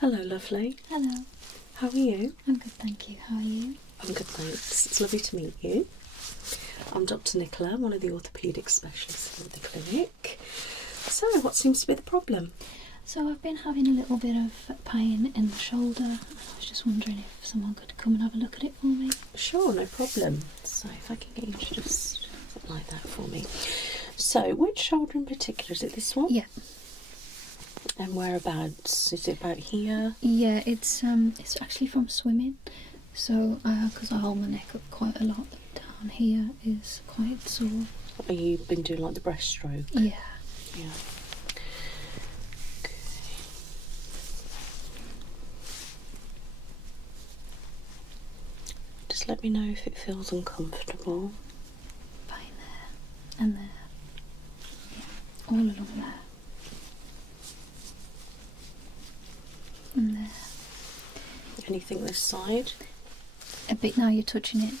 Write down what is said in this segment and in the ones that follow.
Hello, lovely. Hello. How are you? I'm good, thank you. How are you? I'm good, thanks. It's lovely to meet you. I'm Dr. Nicola. I'm one of the orthopaedic specialists at the clinic. So, what seems to be the problem? So I've been having a little bit of pain in the shoulder, and I was just wondering if someone could come and have a look at it for me. Sure, no problem. So, if I can get you to just like that for me. So, which shoulder in particular? Is it this one? Yeah. And whereabouts? Is it about here? Yeah, it's actually from swimming. So because I hold my neck up quite a lot, down here is quite sore. Have you been doing like the breaststroke? Yeah. Yeah. Okay. Just let me know if it feels uncomfortable. Pain there and there. Yeah. All along there. And there. Anything this side? A bit now you're touching it.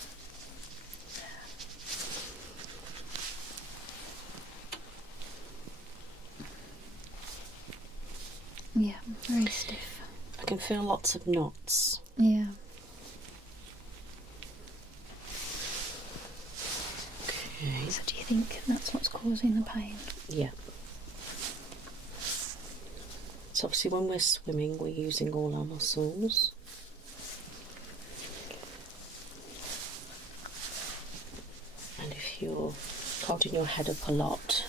Yeah, very stiff. I can feel lots of knots. Yeah. Okay. So do you think that's what's causing the pain? Yeah. So obviously when we're swimming we're using all our muscles. And if you're holding your head up a lot,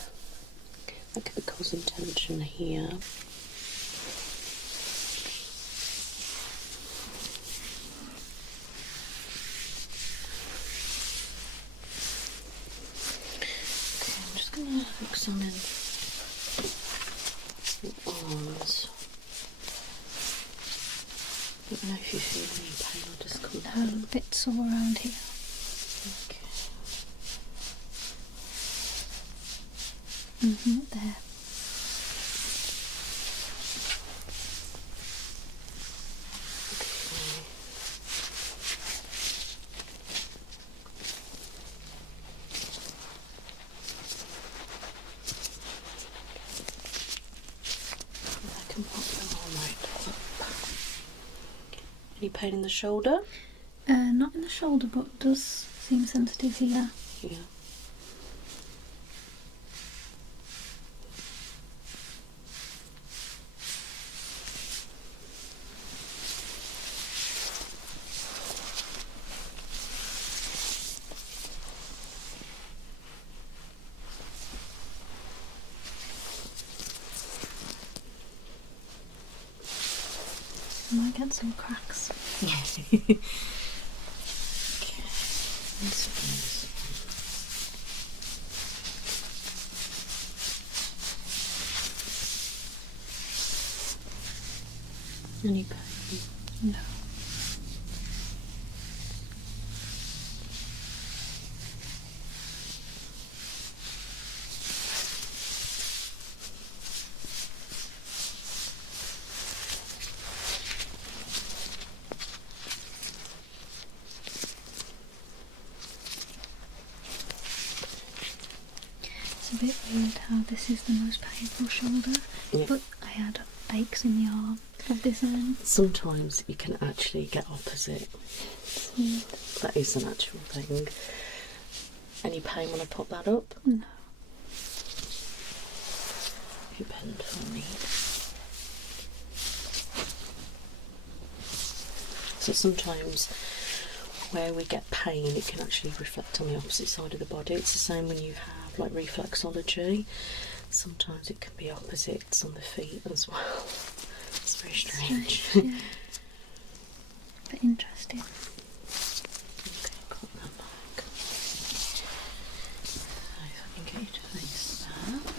that could be causing tension here. Okay, I'm just going to examine your arms. Let me know if you feel any pain or discomfort. A bit sore around here. Okay. There. I can pop them all right up. Any pain in the shoulder? Not in the shoulder, but does seem sensitive here. Yeah. I might get some cracks. Okay. Any pain? No. It's a bit weird how this is the most painful shoulder, Yeah. but I had aches in the arm of this end. Sometimes you can actually get opposite. Weird. That is an actual thing. Any pain when I pop that up? No. You bend for me. So sometimes where we get pain, it can actually reflect on the opposite side of the body. It's the same when you have like reflexology. Sometimes it can be opposites on the feet as well. It's very strange. Yeah. But interesting. Okay, got that back. So if I can get you to face that.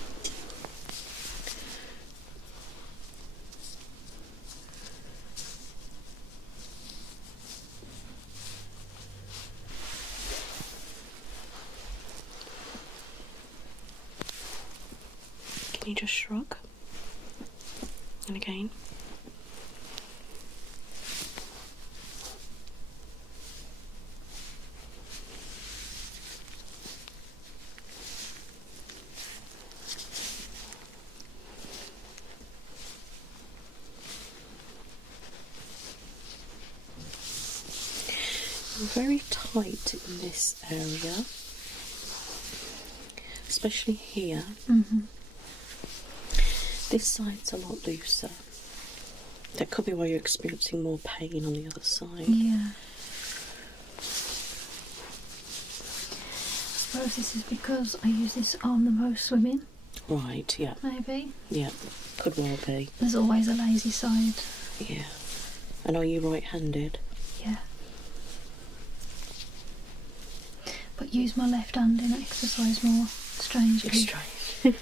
Can you just shrug? And again. very tight in this area, especially here. This side's a lot looser. That could be why you're experiencing more pain on the other side. Yeah. I suppose this is because I use this arm the most swimming. Right, yeah. Maybe. Yeah, could well be. There's always a lazy side. Yeah. And are you right-handed? Yeah. But use my left hand in exercise more, strangely. Strange.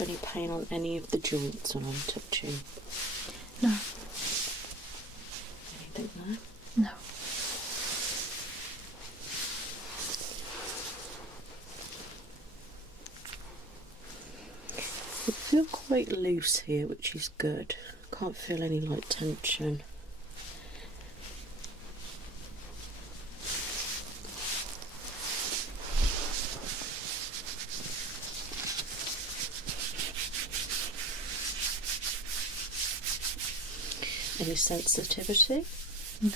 Any pain on any of the joints when I'm touching? No. Anything there? No. I feel quite loose here, which is good. Can't feel any like tension. Any sensitivity? No.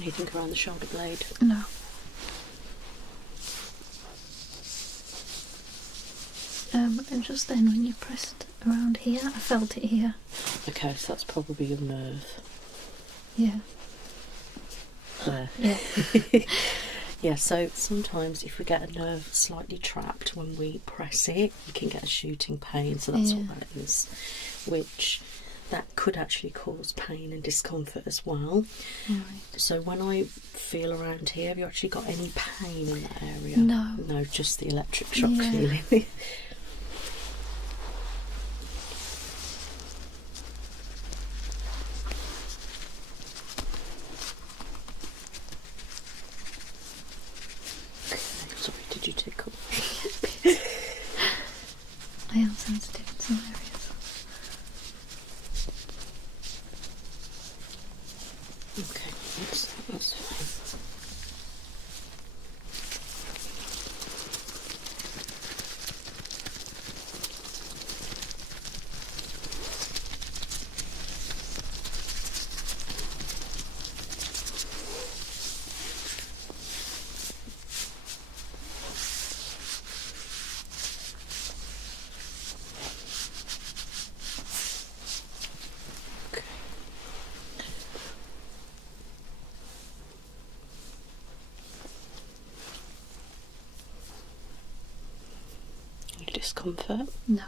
Anything around the shoulder blade? No. And just then when you pressed around here, I felt it here. Okay, so that's probably your nerve. Yeah. There. Yeah. Yeah, so sometimes if we get a nerve slightly trapped when we press it, we can get a shooting pain, so that's what that is. Which that could actually cause pain and discomfort as well. Right. So when I feel around here, have you actually got any pain in that area? No. No, just the electric shock Yeah. feeling. Sorry, did you tickle? I am sensitive in some areas. Okay, that's fine. Okay. Any discomfort? No.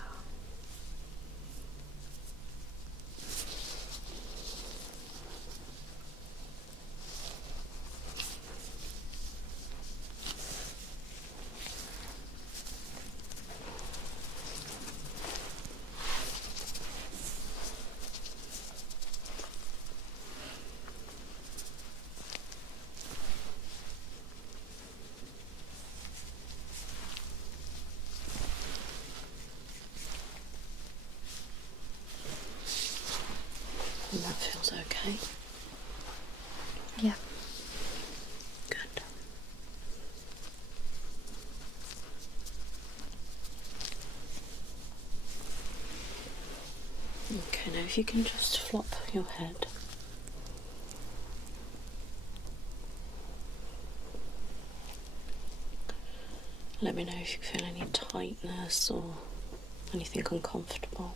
And that feels okay? Yeah. Good. Okay, now if you can just flop your head. Let me know if you feel any tightness or anything uncomfortable.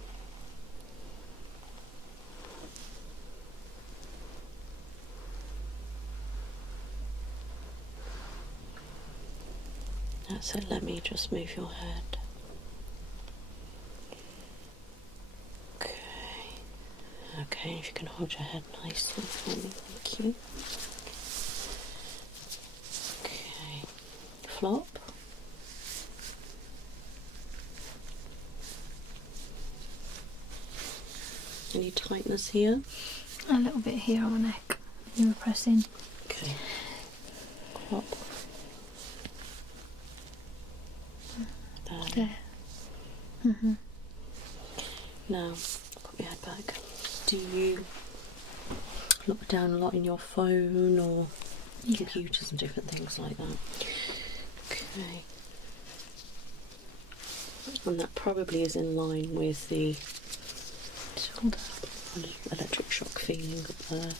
That's it, let me just move your head. Okay. Okay, if you can hold your head nicely for me, thank you. Okay. Flop. Any tightness here? A little bit here on my neck. You were pressing. Okay. Flop. there. Mhm. Now, put your head back. Do you look down a lot in your phone or computers and different things like that? Okay. And that probably is in line with the Shoulder. electric shock feeling up there.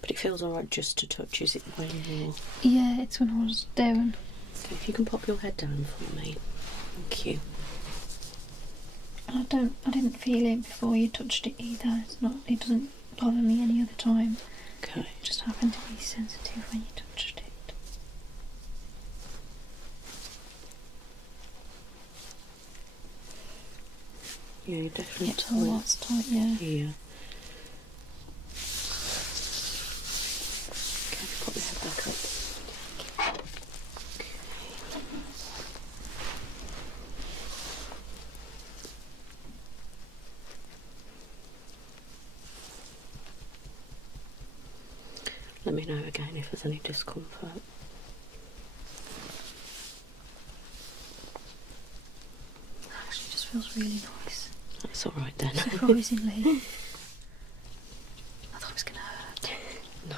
But it feels alright just to touch, is it, when you're... Yeah, it's when I was down. Okay, if you can pop your head down for me. Thank you. And I didn't feel it before you touched it either. It doesn't bother me any other time. Okay. It just happened to be sensitive when you touched it. Yeah, you're definitely It's all lots tight, yeah. here. Okay, pop your head back up. Let me know again if there's any discomfort. Actually, it just feels really nice. That's alright then. Surprisingly. I thought it was going to hurt. No.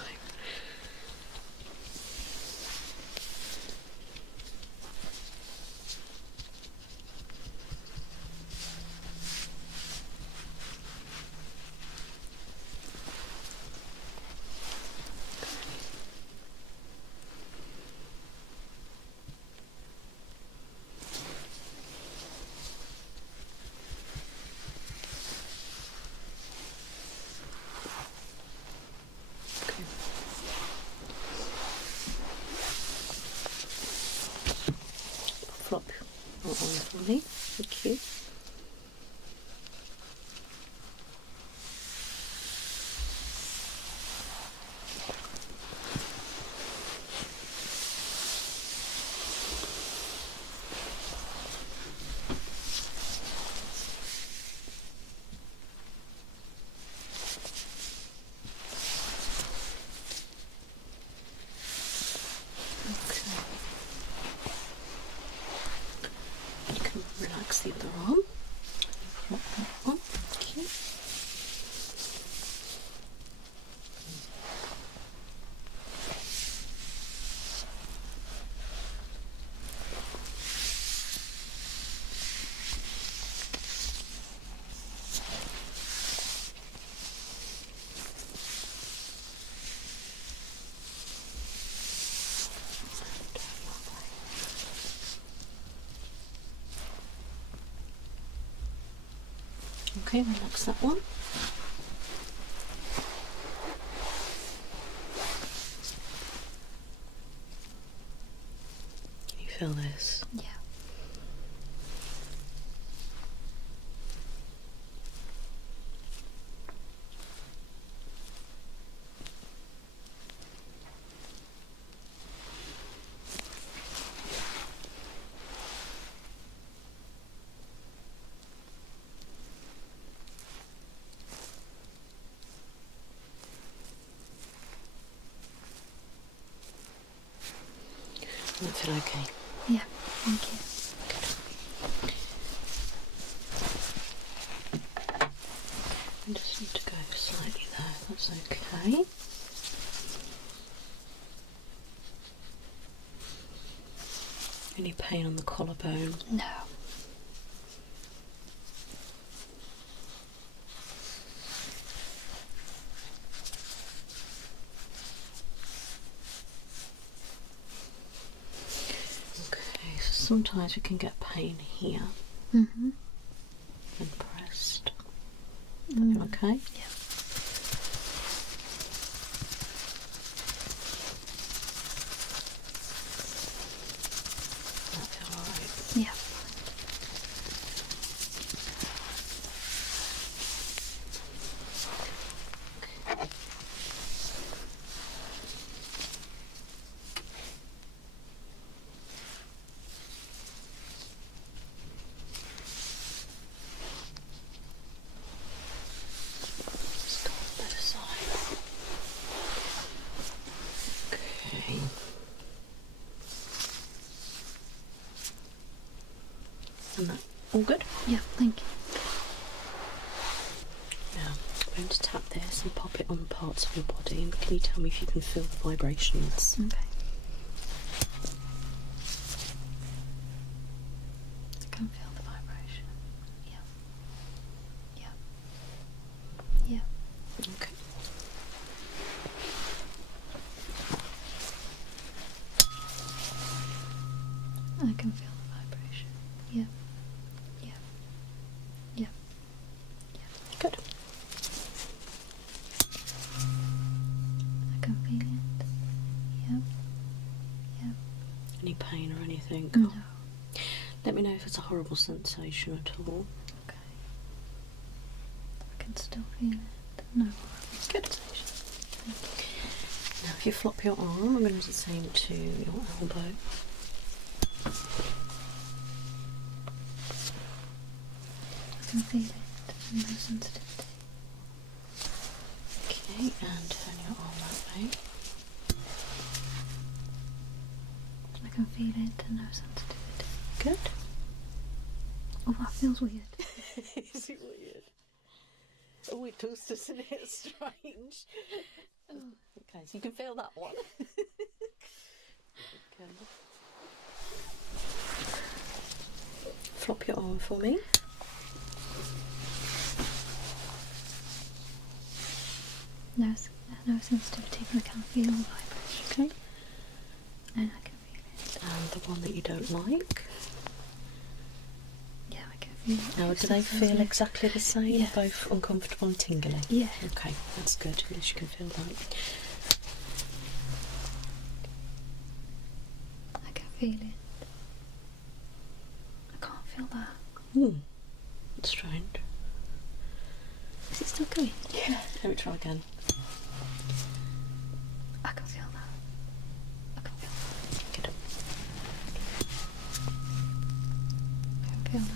Flop your arm for me. Thank you. You can relax the other arm. Flop that one. Thank you. Okay, relax that one. Can you feel this? Yeah. Does that feel okay? Yeah, thank you. I just need to go slightly there, that's okay. Any pain on the collarbone? No. Okay, so sometimes we can get pain here Mm-hmm. and pressed. Mm. Okay? Yeah. That feel alright? Yeah. All good? Yeah, thank you. Now, I'm going to tap this and pop it on parts of your body. And can you tell me if you can feel the vibrations? Okay. I can feel the vibration. Yeah. Yeah. Yeah. Okay. I can feel the vibration. Yeah. Yeah. Yeah. Yeah. Good. I can feel it. Yeah. Yeah. Any pain or anything? No. Let me know if it's a horrible sensation at all. Okay. I can still feel it. No. Good. Now, if you flop your arm, I'm going to do the same to your elbow. I can feel it. No sensitivity. Okay, and turn your arm that way. I can feel it. No sensitivity. Good. Oh, that feels weird. Is it weird? Oh, it does, doesn't it? It's strange. Oh. Okay, so you can feel that one. Okay. Flop your arm for me. No sensitivity, but I can feel the vibration. Okay. And I can feel it. And the one that you don't like. Yeah, I can feel it. Now, do they feel exactly the same? Yeah. Both uncomfortable and tingly? Yeah. Okay, that's good. At least you can feel that. I can feel it. I can't feel that. That's strange. Is it still going? Yeah. Let me try again. I can feel that. I can feel that. Good. I can feel that.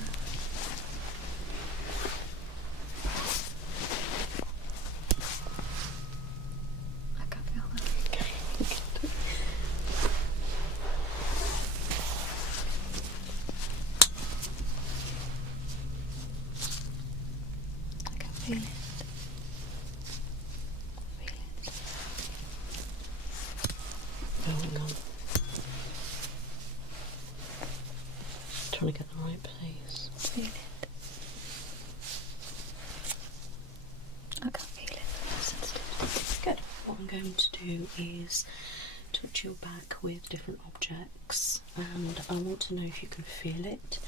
I can feel that. Okay. I can feel it. Hang on. Trying to get the right place. Feel it. I can feel it. No sensitivity. Good. What I'm going to do is touch your back with different objects, and I want to know if you can feel it.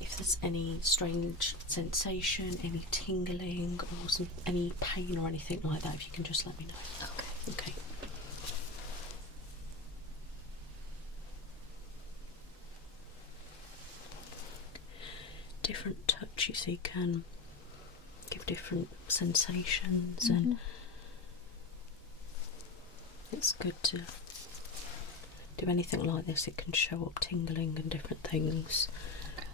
If there's any strange sensation, any tingling, or any pain or anything like that, if you can just let me know. Okay. Okay. Different touch, you see, can give different sensations, and it's good to do anything like this. It can show up tingling and different things. Okay.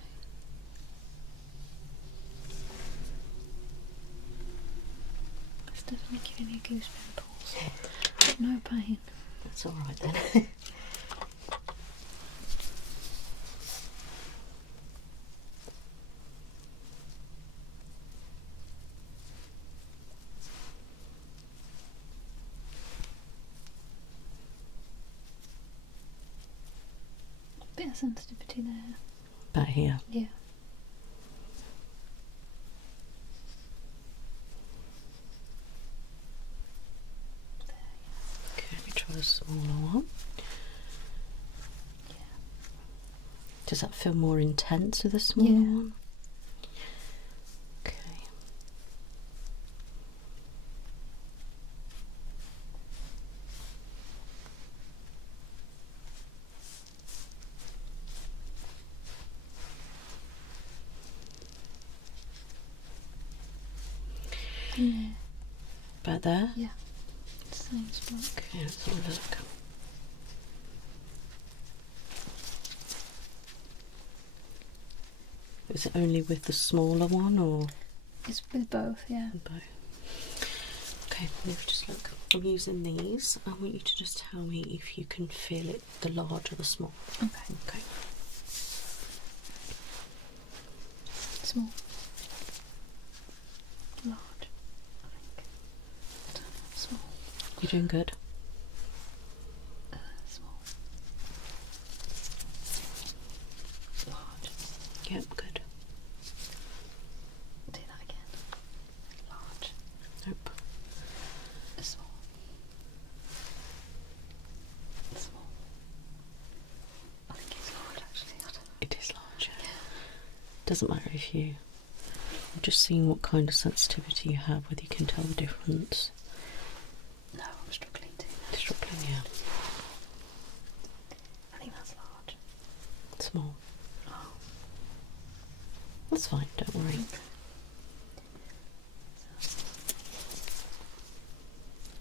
It's definitely giving me goose pimples, but no pain. That's all right then. Bit of sensitivity there. Back here. Yeah. Okay, let me try the smaller one. Yeah. Does that feel more intense with the smaller Yeah. one? Okay. Yeah. About there? Yeah. Same spot. Okay, let's have a look. Is it only with the smaller one, or It's with both, yeah. both? Okay, let me just look. I'm using these. I want you to just tell me if you can feel it, the large or the small. Okay. Okay. Small. Large, I think. Small. You're doing good. Small. Large. Yep, good. Do that again. Large. Nope. Small. Small. I think it's large actually. I don't know. It is large. Doesn't matter if you... I'm just seeing what kind of sensitivity you have, whether you can tell the difference. No, I'm struggling to. Struggling, yeah. I think that's large. Small. Oh. That's fine, don't worry. Okay.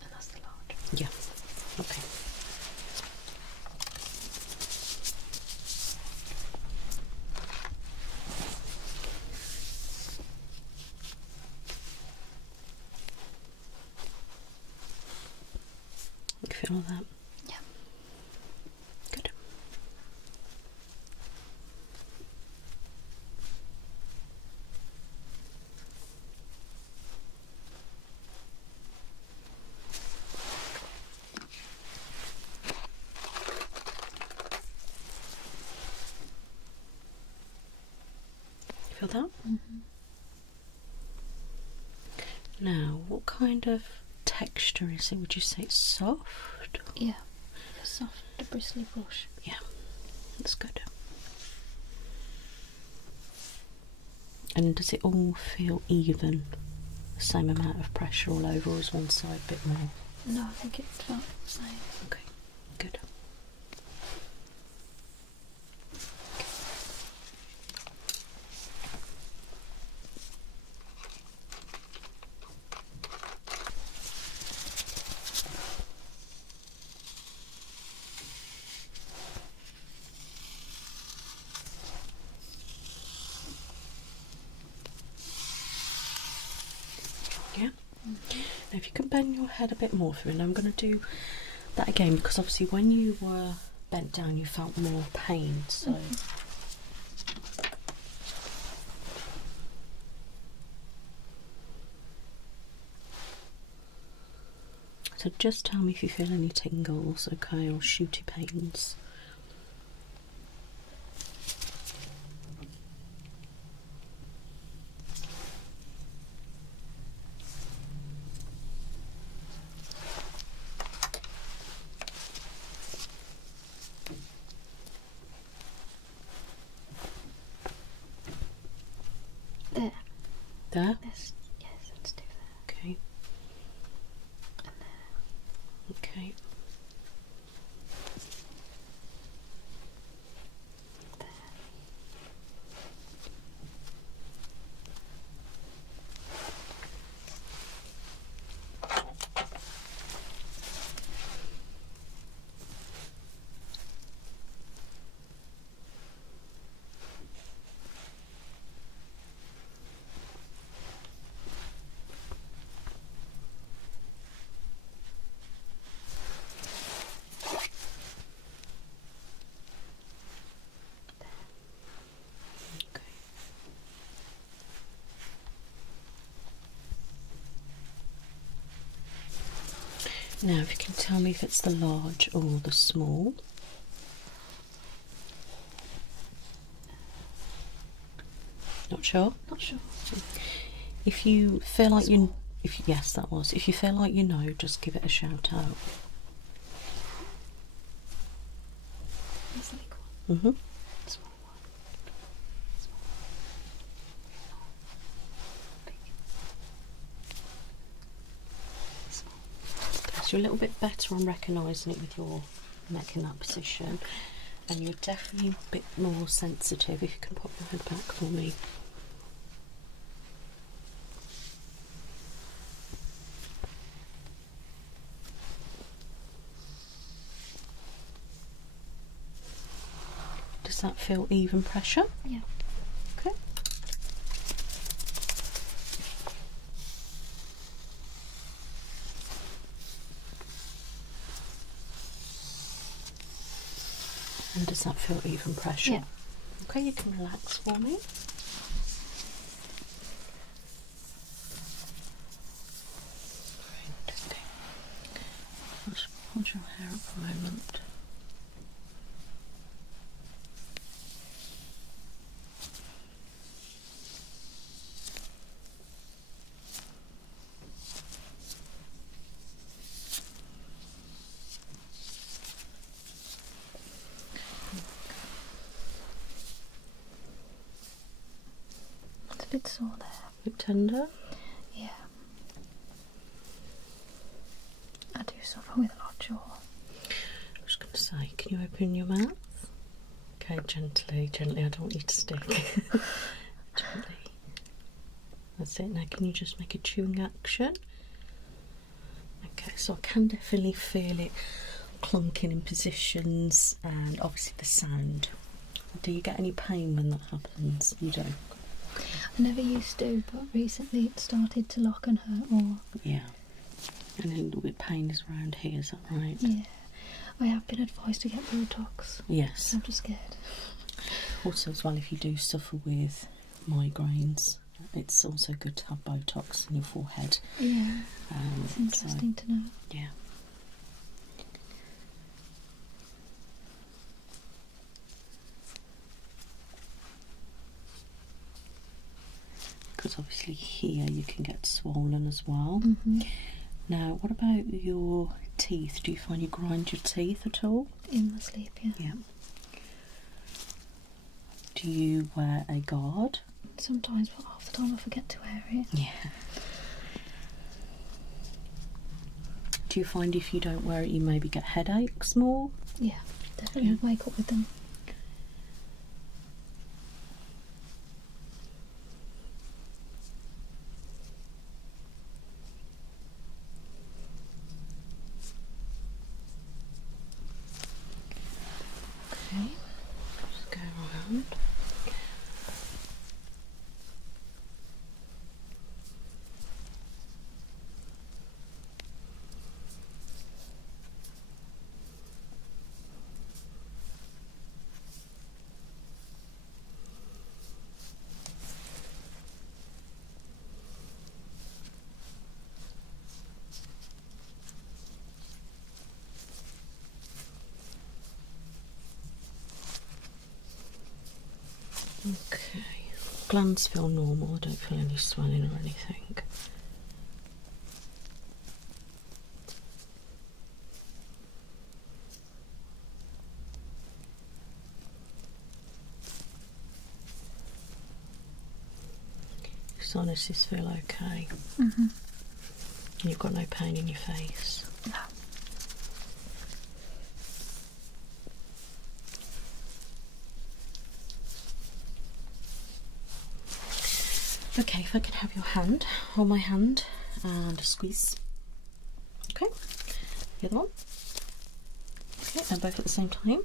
And that's the large. Yeah. Okay. You feel that? Yeah. Good. Feel that? Mm-hmm. Now, what kind of texture is it? Would you say it's soft? Yeah. A soft, bristly brush. Yeah, that's good. And does it all feel even? The same amount of pressure all over, or is one side a bit more? No, I think it felt the same. Okay, good. Yeah. Now if you can bend your head a bit more for me, and I'm going to do that again because obviously when you were bent down you felt more pain, so so just tell me if you feel any tingles, okay, or shooty pains. There. There? Yes, let's do that. Okay. And there. Okay. There. Okay. Now if you can tell me if it's the large or the small. Not sure? Not sure. If you feel like you... Yes, that was. If you feel like you know, just give it a shout out. That's the big one. Mm-hmm. Small one. Small. Big. Small. So you're a little bit better on recognising it with your neck in that position, and you're definitely a bit more sensitive. If you can pop your head back for me. Does that feel even pressure? Yeah. Okay. And does that feel even pressure? Yeah. Okay, you can relax for me. hold your hair up for a moment. It's a bit sore there. A bit tender? Yeah. I do suffer with lockjaw. I was going to say, can you open your mouth? Okay, gently, gently. I don't want you to stick. Gently. That's it. Now, can you just make a chewing action? Okay, so I can definitely feel it clunking in positions, and obviously the sound. Do you get any pain when that happens? You don't? I never used to, but recently it started to lock and hurt more. Yeah. And a little bit pain is around here, is that right? Yeah. I have been advised to get Botox. Yes. I'm just scared. Also, as well, if you do suffer with migraines, it's also good to have Botox in your forehead. Yeah. It's interesting to know. Yeah. Because obviously here you can get swollen as well. Now, what about your teeth? Do you find you grind your teeth at all? In my sleep, yeah. Yeah. Do you wear a guard? Sometimes, but half the time I forget to wear it. Yeah. Do you find if you don't wear it you maybe get headaches more? Yeah, definitely wake up with them. Okay, just go around. Okay, glands feel normal, I don't feel any swelling or anything. Sinuses feel okay. And you've got no pain in your face. No. Okay, if I can have your hand, hold my hand and a squeeze. Okay, the other one. Okay, and both at the same time.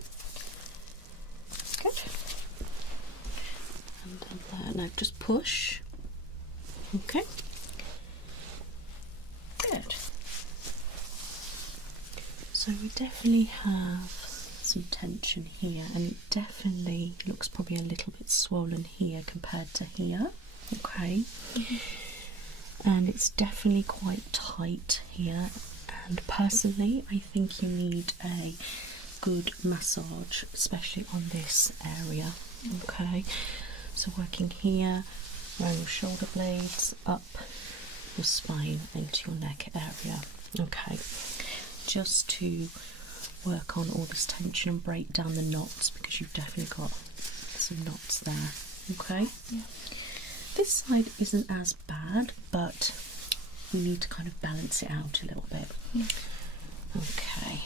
Good. And down there. Now just push. Okay. Good. So we definitely have some tension here, and it definitely looks probably a little bit swollen here compared to here. Okay. And it's definitely quite tight here, and personally I think you need a good massage, especially on this area. Okay, so working here around your shoulder blades, up your spine into your neck area. Okay, just to work on all this tension and break down the knots, because you've definitely got some knots there. Okay. Yeah. This side isn't as bad, but we need to kind of balance it out a little bit. Yeah. Okay.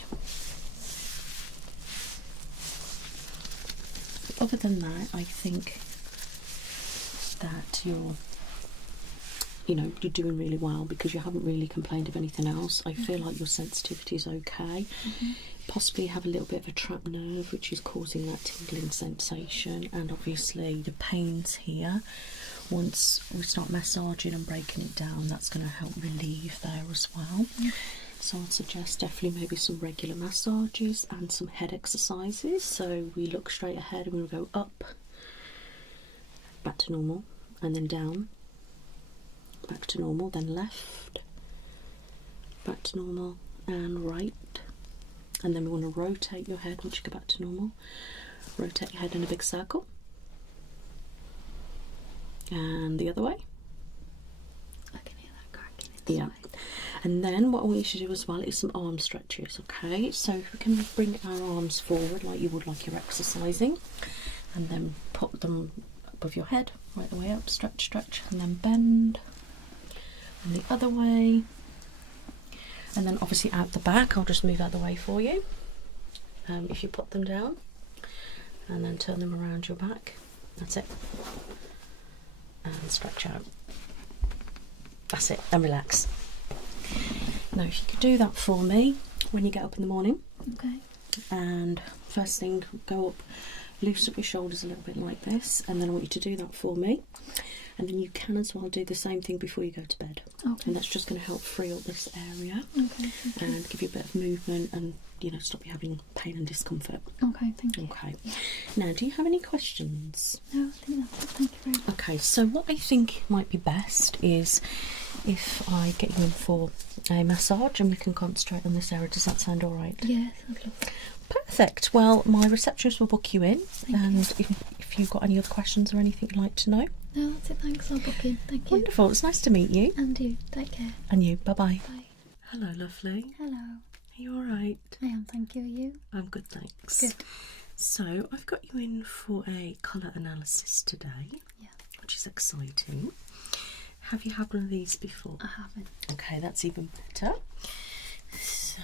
Other than that, I think that you're doing really well, because you haven't really complained of anything else. I feel like your sensitivity is okay. Possibly have a little bit of a trapped nerve, which is causing that tingling sensation, and obviously the pains here. Once we start massaging and breaking it down, that's going to help relieve there as well. So I'd suggest definitely maybe some regular massages and some head exercises. So we look straight ahead and we'll go up, back to normal, and then down, back to normal, then left, back to normal, and right, and then we want to rotate your head once you go back to normal. Rotate your head in a big circle, and the other way. I can hear that cracking inside. Yeah. And then what I want you to do as well is some arm stretches, okay? So if we can bring our arms forward like you would like you're exercising, and then pop them above your head, right the way up, stretch, stretch, and then bend. And the other way. And then obviously out the back, I'll just move out the way for you. If you put them down, and then turn them around your back, that's it. And stretch out. That's it, and relax. Now if you could do that for me when you get up in the morning. Okay. And first thing, go up, loosen up your shoulders a little bit like this, and then I want you to do that for me. And then you can as well do the same thing before you go to bed. Okay. And that's just going to help free up this area. Okay. And give you a bit of movement and, you know, stop you having pain and discomfort. Okay, thank you. Okay. Now, do you have any questions? No, I think that's it. Thank you very much. Okay, so what I think might be best is if I get you in for a massage and we can concentrate on this area. Does that sound all right? Yes, I'd love that. Perfect. Well, my receptionist will book you in. Thank you. If you've got any other questions or anything you'd like to know. No, that's it. Thanks. I'll book in. Thank you. Wonderful. It's nice to meet you. And you. Take care. And you. Bye-bye. Bye. Hello, lovely. Hello. Are you all right? I am. Thank you. Are you? I'm good, thanks. Good. So, I've got you in for a colour analysis today. Yeah. Which is exciting. Have you had one of these before? I haven't. Okay, that's even better. So,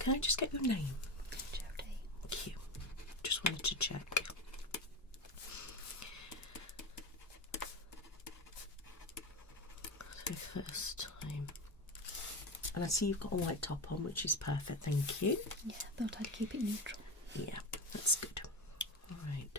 can I just get your name? Jodie. Thank you. Just wanted to check. So, first time. And I see you've got a white top on, which is perfect, thank you. Yeah, thought I'd keep it neutral. Yeah, that's good. Alright.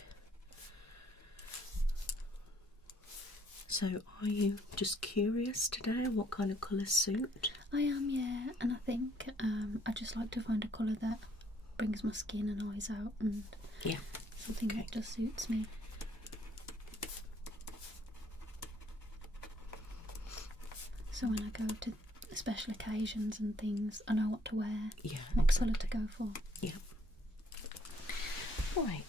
So, are you just curious today what kind of colours suit? I am, yeah, and I think I just like to find a colour that brings my skin and eyes out, and Yeah. something that just suits me. So when I go to special occasions and things, I know what to wear. Yeah, what exactly. colour to go for. Yeah. Right.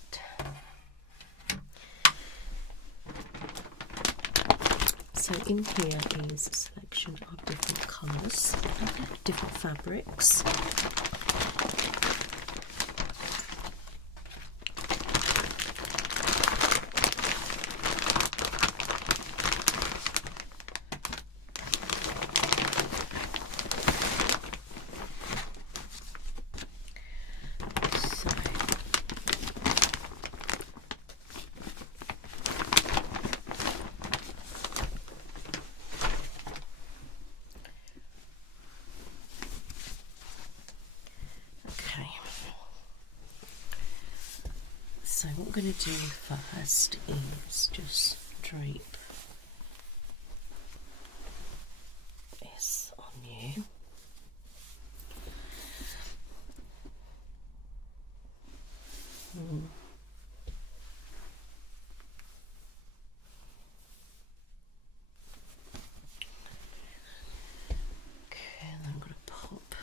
So in here is a selection of different colours, different fabrics. So what I'm going to do first is just drape this on you. Okay, and then I'm going to pop.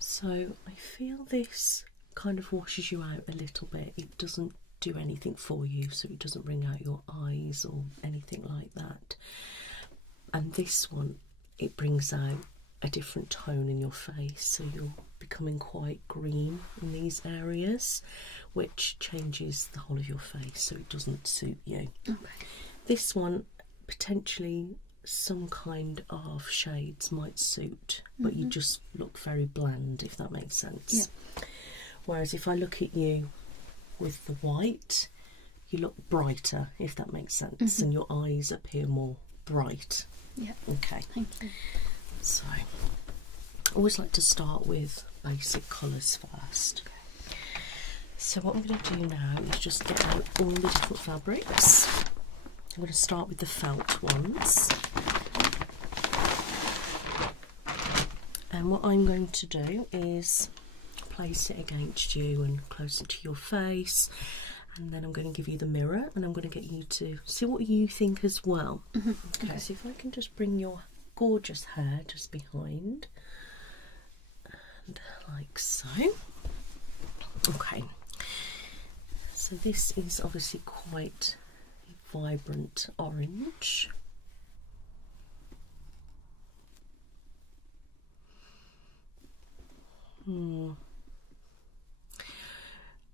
So I feel this kind of washes you out a little bit. It doesn't do anything for you, so it doesn't bring out your eyes or anything like that. And this one, it brings out a different tone in your face, so you're becoming quite green in these areas, which changes the whole of your face, so it doesn't suit you. Okay. This one, potentially some kind of shades might suit, but you just look very bland, if that makes sense. Yeah. Whereas if I look at you with the white, you look brighter, if that makes sense, and your eyes appear more bright. Yeah. Okay. Thank you. So, I always like to start with basic colours first. So what I'm going to do now is just get out all the different fabrics. I'm going to start with the felt ones. And what I'm going to do is place it against you and closer to your face, and then I'm going to give you the mirror, and I'm going to get you to see what you think as well. Okay, so if I can just bring your gorgeous hair just behind, and like so. Okay, so this is obviously quite a vibrant orange.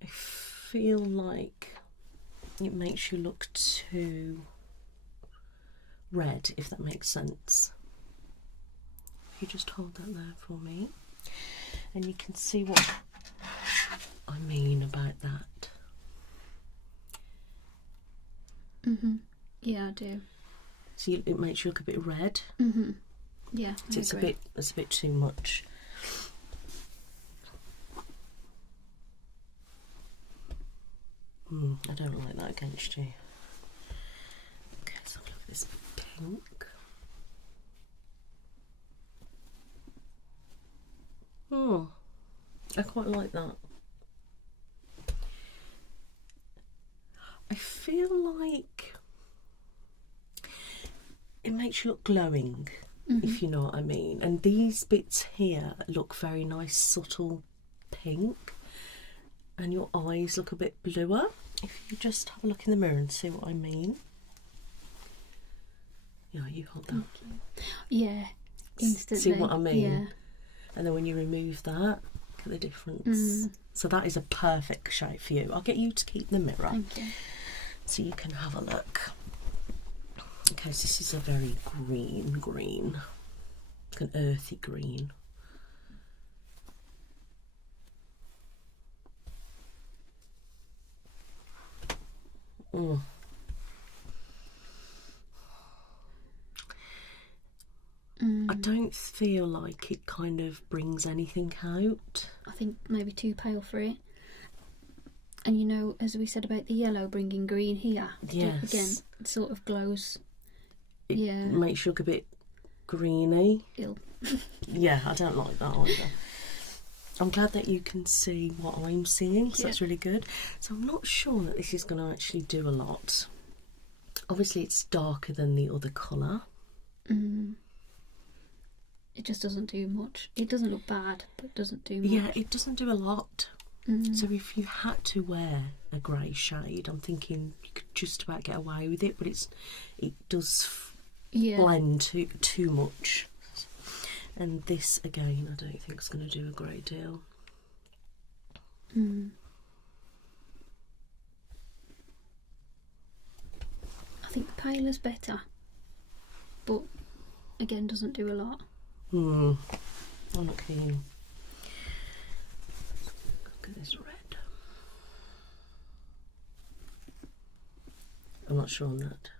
I feel like it makes you look too red, if that makes sense. You just hold that there for me, and you can see what I mean about that. Yeah, I do. So it makes you look a bit red. Yeah, So it's a bit too much. I don't like that against you. Okay, so look at this pink. I quite like that. I feel like it makes you look glowing, if you know what I mean. And these bits here look very nice, subtle pink, and your eyes look a bit bluer. If you just have a look in the mirror and see what I mean. Yeah, you hold that. Yeah, instantly. See what I mean? Yeah. And then when you remove that, look at the difference. So that is a perfect shape for you. I'll get you to keep the mirror. Thank you. So you can have a look. Okay, so this is a very green, like an earthy green. I don't feel like it kind of brings anything out. I think maybe too pale for it. And you know, as we said about the yellow bringing green here, Yes. again, it sort of glows. It Yeah. makes you look a bit greeny. Ill. Yeah, I don't like that either. I'm glad that you can see what I'm seeing, so that's really good. So I'm not sure that this is going to actually do a lot. Obviously it's darker than the other colour. It just doesn't do much. It doesn't look bad, but it doesn't do much. Yeah, it doesn't do a lot. So if you had to wear a grey shade, I'm thinking you could just about get away with it, but it does blend too much. And this again, I don't think it's going to do a great deal. I think the paler's better, but again doesn't do a lot. I'm not keen. Look at this red. I'm not sure on that.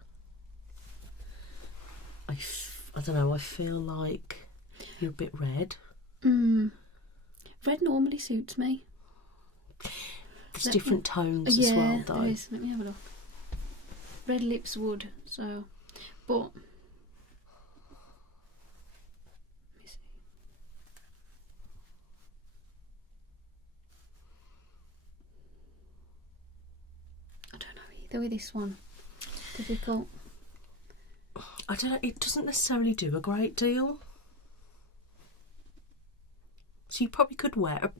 I don't know, I feel like you're a bit red. Red normally suits me. There's different tones as well, though. There is. Let me have a look. Red lips would, so, but let me see. I don't know either with this one. Difficult. I don't know, it doesn't necessarily do a great deal. So you probably could wear.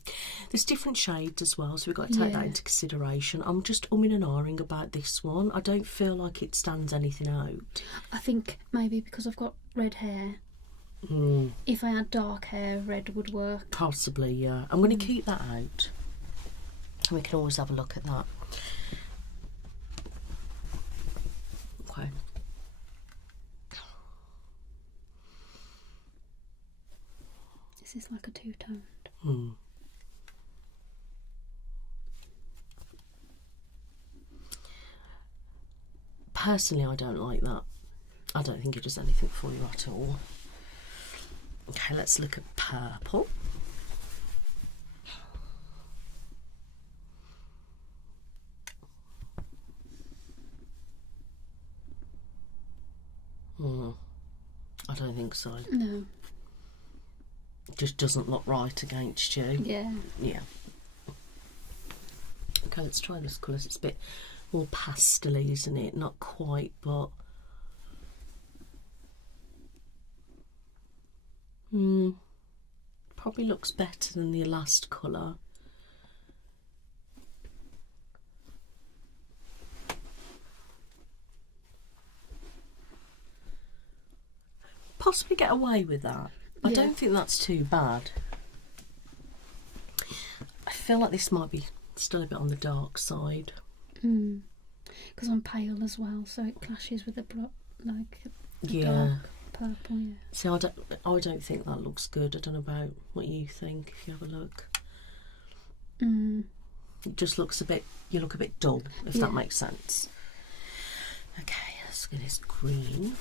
There's different shades as well, so we've got to take that into consideration. I'm just umming and ahhing about this one. I don't feel like it stands anything out. I think maybe because I've got red hair. If I had dark hair, red would work. Possibly, yeah. I'm going to keep that out. And we can always have a look at that. Okay. This is like a two-toned. Personally, I don't like that. I don't think it does anything for you at all. Okay, let's look at purple. I don't think so. No. It just doesn't look right against you. Yeah. Yeah. Okay, let's try this colour. It's a bit more pastel-y, isn't it? Not quite, but probably looks better than the last colour. Possibly get away with that. I don't think that's too bad. I feel like this might be still a bit on the dark side. Because I'm pale as well, so it clashes with the dark purple. Yeah. See, I don't think that looks good. I don't know about what you think. If you have a look, it just looks a bit. You look a bit dull, if that makes sense. Okay, let's get this green.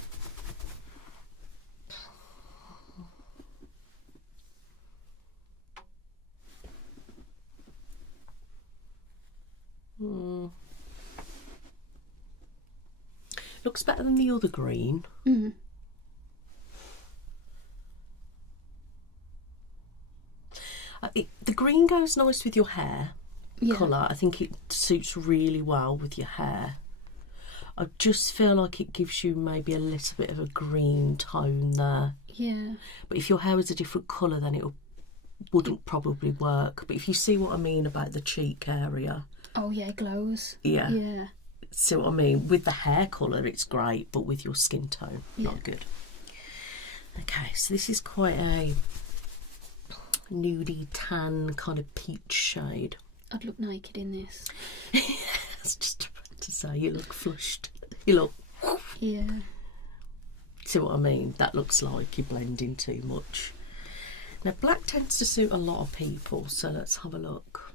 Looks better than the other green. The green goes nice with your hair colour. I think it suits really well with your hair. I just feel like it gives you maybe a little bit of a green tone there. Yeah. But if your hair was a different colour, then it wouldn't probably work. But if you see what I mean about the cheek area. Oh yeah, it glows. Yeah. Yeah. See what I mean? With the hair colour, it's great, but with your skin tone, not good. Okay, so this is quite a nudie tan kind of peach shade. I'd look naked in this. I was just about to say, you look flushed. You look... Yeah. See what I mean? That looks like you blend in too much. Now, black tends to suit a lot of people, so let's have a look.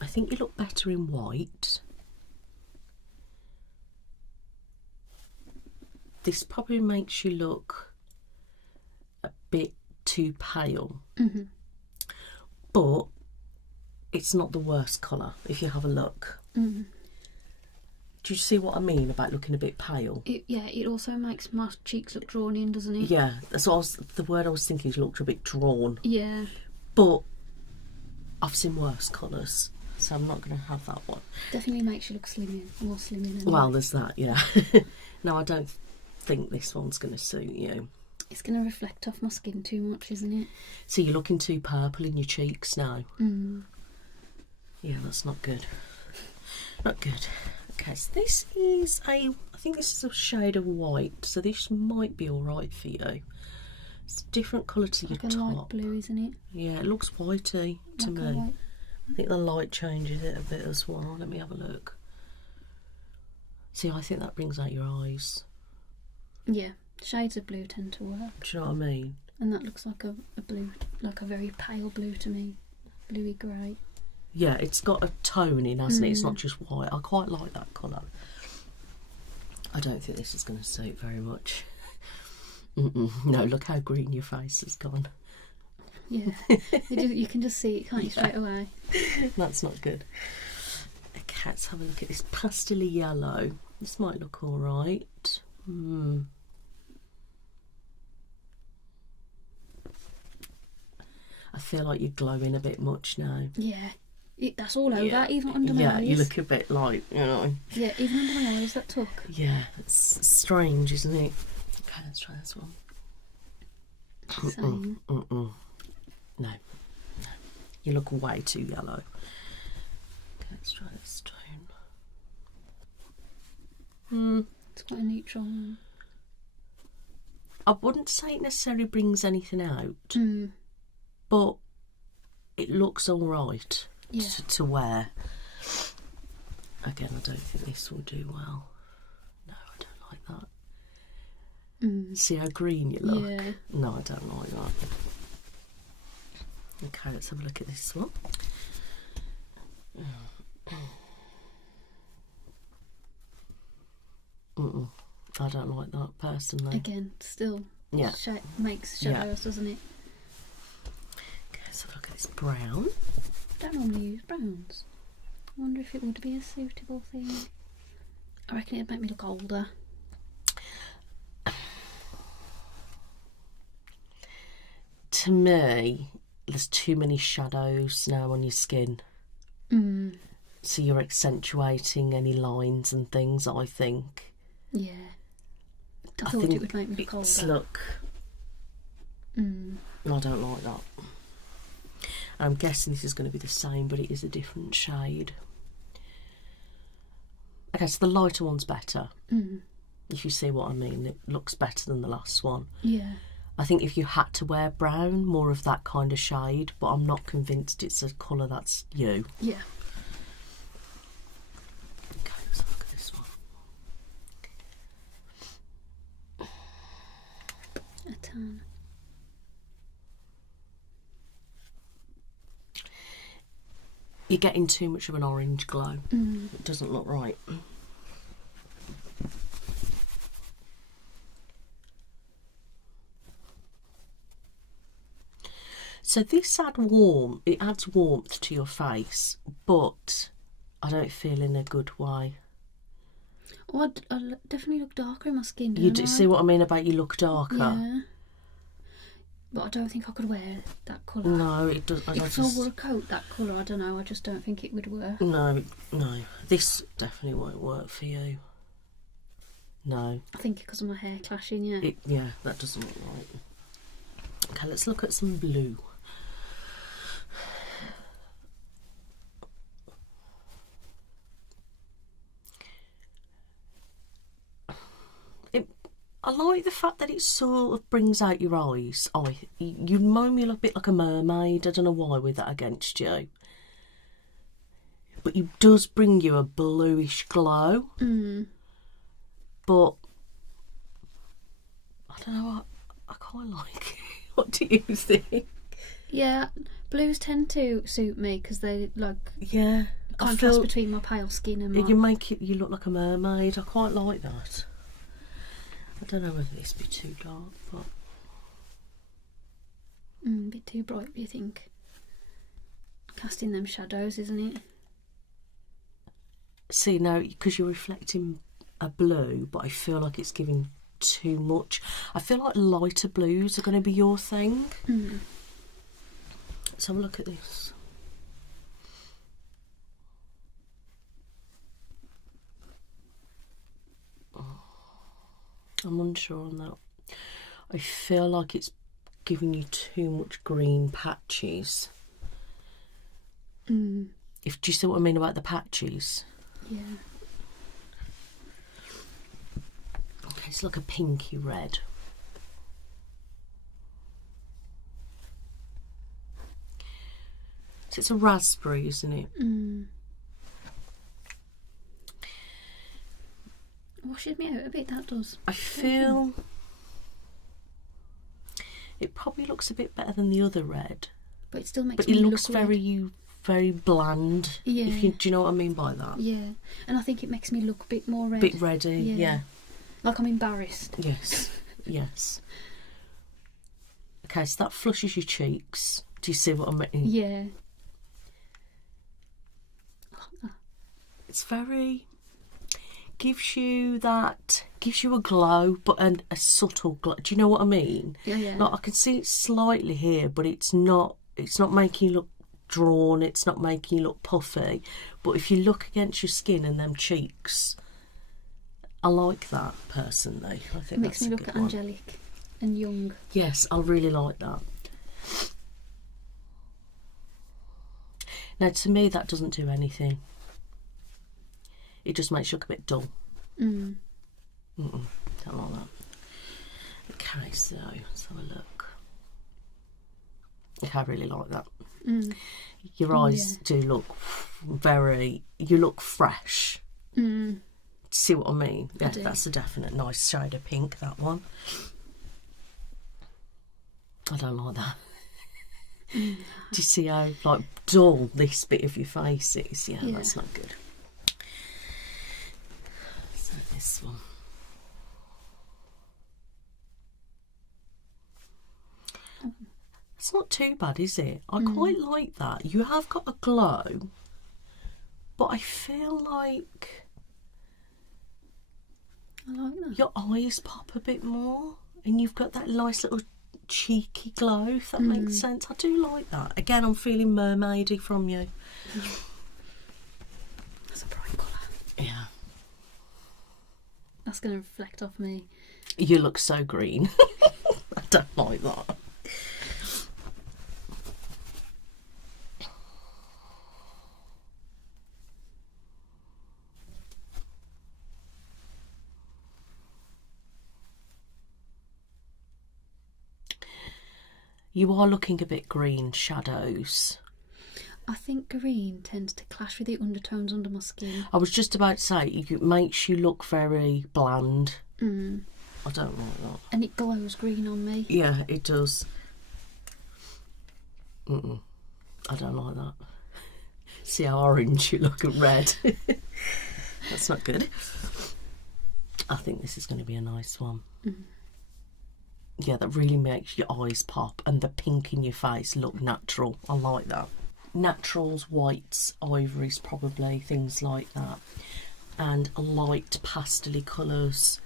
I think you look better in white. This probably makes you look a bit too pale. But it's not the worst colour if you have a look. Do you see what I mean about looking a bit pale? It also makes my cheeks look drawn in, doesn't it? Yeah, that's what the word I was thinking is looked a bit drawn. Yeah. But I've seen worse colours, so I'm not going to have that one. Definitely makes you look slimming, more slimming. Anyway. Well, there's that, yeah. No, I don't think this one's going to suit you. It's going to reflect off my skin too much, isn't it? So you're looking too purple in your cheeks now. Yeah, that's not good. Not good. Okay, so this is I think this is a shade of white, so this might be alright for you. It's a different colour to your top. Like a light blue, isn't it? Yeah, it looks whitey to me. I think the light changes it a bit as well. Let me have a look. See, I think that brings out your eyes. Yeah, shades of blue tend to work. Do you know what I mean? And that looks like a blue, like a very pale blue to me. Bluey grey. Yeah, it's got a tone in, hasn't it? It's not just white. I quite like that colour. I don't think this is going to suit very much. No, look how green your face has gone. Yeah, you can just see it, can't you, straight away? That's not good. Okay, let's have a look at this pastel-y yellow. This might look alright. I feel like you're glowing a bit much now. Yeah. That's all over, even under my eyes. Yeah, you look a bit like, you know. Yeah, even under my eyes, that took. Yeah, it's strange, isn't it? Okay, let's try this one. Same. No. You look way too yellow. Okay, let's try this tone. It's quite a neutral one. I wouldn't say it necessarily brings anything out, but it looks alright. Yeah. To wear. Again, I don't think this will do well. No, I don't like that. See how green you look? Yeah. No, I don't like that. Okay, let's have a look at this one. I don't like that personally. Again, still makes shadows, doesn't it? Okay, let's have a look at this brown. I don't normally use browns. I wonder if it would be a suitable thing. I reckon it'd make me look older. to me, there's too many shadows now on your skin. So you're accentuating any lines and things, I think. Yeah. I thought it would make me look older. Look. I don't like that. I'm guessing this is going to be the same, but it is a different shade. Okay, so the lighter one's better. If you see what I mean, it looks better than the last one. Yeah. I think if you had to wear brown, more of that kind of shade, but I'm not convinced it's a colour that's you. Yeah. Okay, let's look at this one. A tan. You're getting too much of an orange glow. It doesn't look right. So this adds warmth to your face, but I don't feel in a good way. Oh, I definitely look darker in my skin. You do see what I mean about you look darker? Yeah. But I don't think I could wear that colour. No, it does. If I wore a coat that colour, I don't know, I just don't think it would work. No. This definitely won't work for you. No. I think because of my hair clashing, yeah. Yeah, that doesn't look right. Okay, let's look at some blue. I like the fact that it sort of brings out your eyes. You remind me a bit like a mermaid. I don't know why with that against you. But it does bring you a bluish glow. But I don't know, I quite like it. What do you think? Yeah, blues tend to suit me because they contrast between my pale skin and my... You look like a mermaid. I quite like that. I don't know whether this be too dark, but a bit too bright, you think? Casting them shadows, isn't it? See, now because you're reflecting a blue, but I feel like it's giving too much. I feel like lighter blues are going to be your thing. Let's have a look at this. I'm unsure on that. I feel like it's giving you too much green patches. Do you see what I mean about the patches? Yeah. Okay, it's like a pinky red. So it's a raspberry, isn't it? Washes me out a bit, that does. I feel it probably looks a bit better than the other red. But it still makes but me it looks look very bland. Yeah. Do you know what I mean by that? Yeah. And I think it makes me look a bit more red. Bit reddy, yeah. Like I'm embarrassed. Yes, yes. Okay, so that flushes your cheeks. Do you see what I mean? Yeah. It's very... gives you a glow, but a subtle glow. Do you know what I mean? Yeah. Like I can see it slightly here, but it's not making you look drawn, it's not making you look puffy. But if you look against your skin and them cheeks, I like that personally. I think it makes me look angelic and young. Yes, I really like that. Now to me that doesn't do anything. It just makes you look a bit dull. Don't like that. Okay, so let's have a look. Okay, I really like that. Your eyes do look you look fresh. See what I mean? Yeah, that's a definite nice shade of pink, that one. I don't like that. Do you see how like dull this bit of your face is? Yeah. That's not good. So this one. It's not too bad, is it? I quite like that. You have got a glow, but I feel like I like that. your eyes pop a bit more, and you've got that nice little cheeky glow, if that makes sense. I do like that. Again, I'm feeling mermaidy from you. That's a bright colour. Yeah. That's going to reflect off me. You look so green. I don't like that. You are looking a bit green, shadows. I think green tends to clash with the undertones under my skin. I was just about to say, it makes you look very bland. I don't like that. And it glows green on me. Yeah, it does. I don't like that. See how orange you look and red. That's not good. I think this is going to be a nice one. Yeah, that really makes your eyes pop and the pink in your face look natural. I like that. Naturals, whites, ivories probably, things like that. And light pastel-y colours,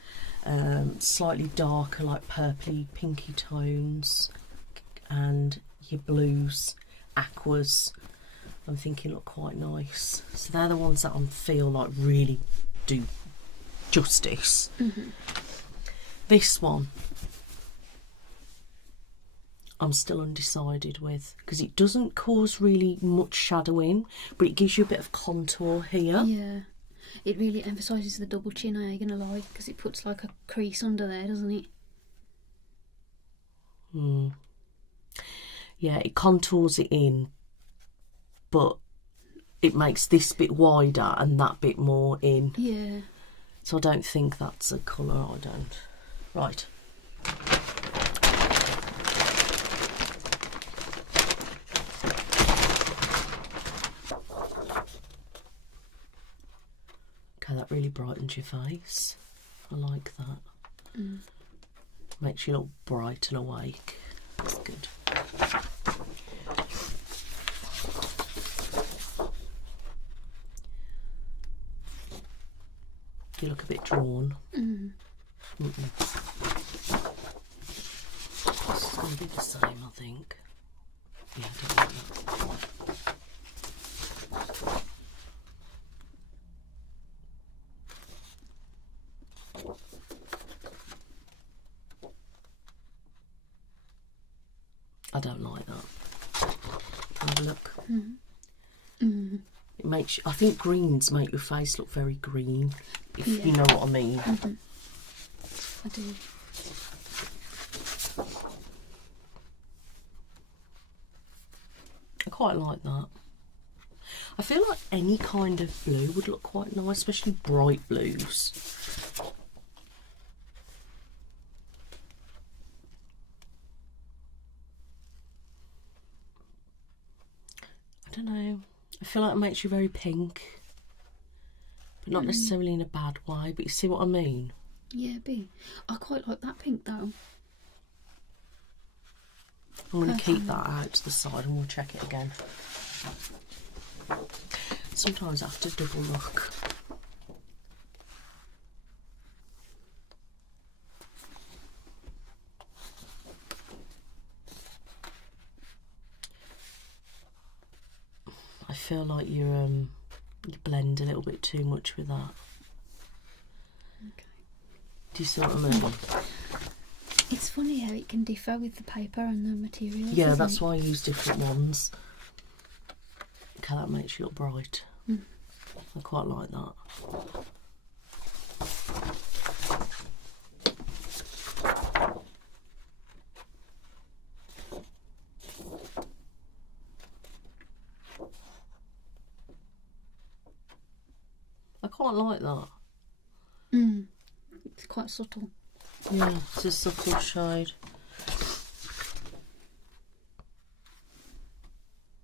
slightly darker like purpley, pinky tones, and your blues, aquas, I'm thinking look quite nice. So they're the ones that I feel like really do justice. This one I'm still undecided with, because it doesn't cause really much shadowing, but it gives you a bit of contour here. Yeah, it really emphasises the double chin, I ain't gonna lie, because it puts like a crease under there, doesn't it? Yeah, it contours it in, but it makes this bit wider and that bit more in. Yeah. So I don't think that's a colour, I don't. Right. Okay, that really brightens your face. I like that. Makes you look bright and awake. That's good. You look a bit drawn. This is going to be the same, I think. Yeah, I don't like that. I don't like that. Have a look. It makes you, I think greens make your face look very green, if you know what I mean. I do. I quite like that. I feel like any kind of blue would look quite nice, especially bright blues. I don't know. I feel like it makes you very pink, but not necessarily in a bad way, but you see what I mean? Yeah, B. I quite like that pink though. I'm going to keep that out to the side and we'll check it again. Sometimes I have to double look. I feel like you blend a little bit too much with that. Okay. Do you see what I mean? It's funny how it can differ with the paper and the materials. Yeah, that's why I use different ones. Okay, that makes you look bright. I quite like that. I quite like that. It's quite subtle. Yeah, it's a subtle shade.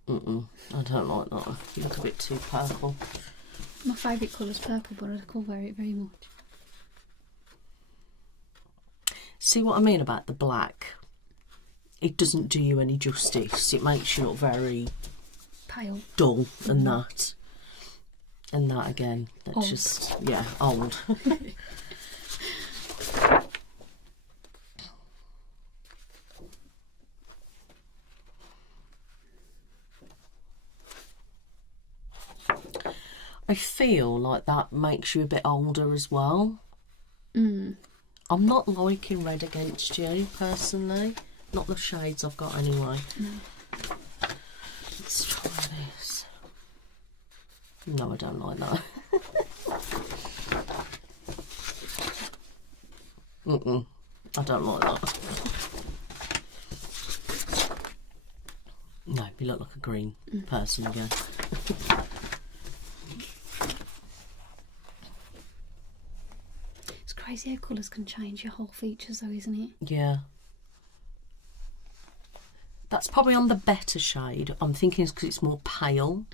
I don't like that. You look a bit too purple. My favourite colour's purple, but I cover it very much. See what I mean about the black? It doesn't do you any justice. It makes you look very Pale. dull and that. And that again. That's Old. just, yeah, old. I feel like that makes you a bit older as well. Mm. I'm not liking Red Against You, personally. Not the shades I've got anyway. No. Let's try this. No, I don't like that. I don't like that. No, you look like a green person again. It's crazy how colours can change your whole features though, isn't it? Yeah. That's probably on the better shade. I'm thinking it's because it's more pale,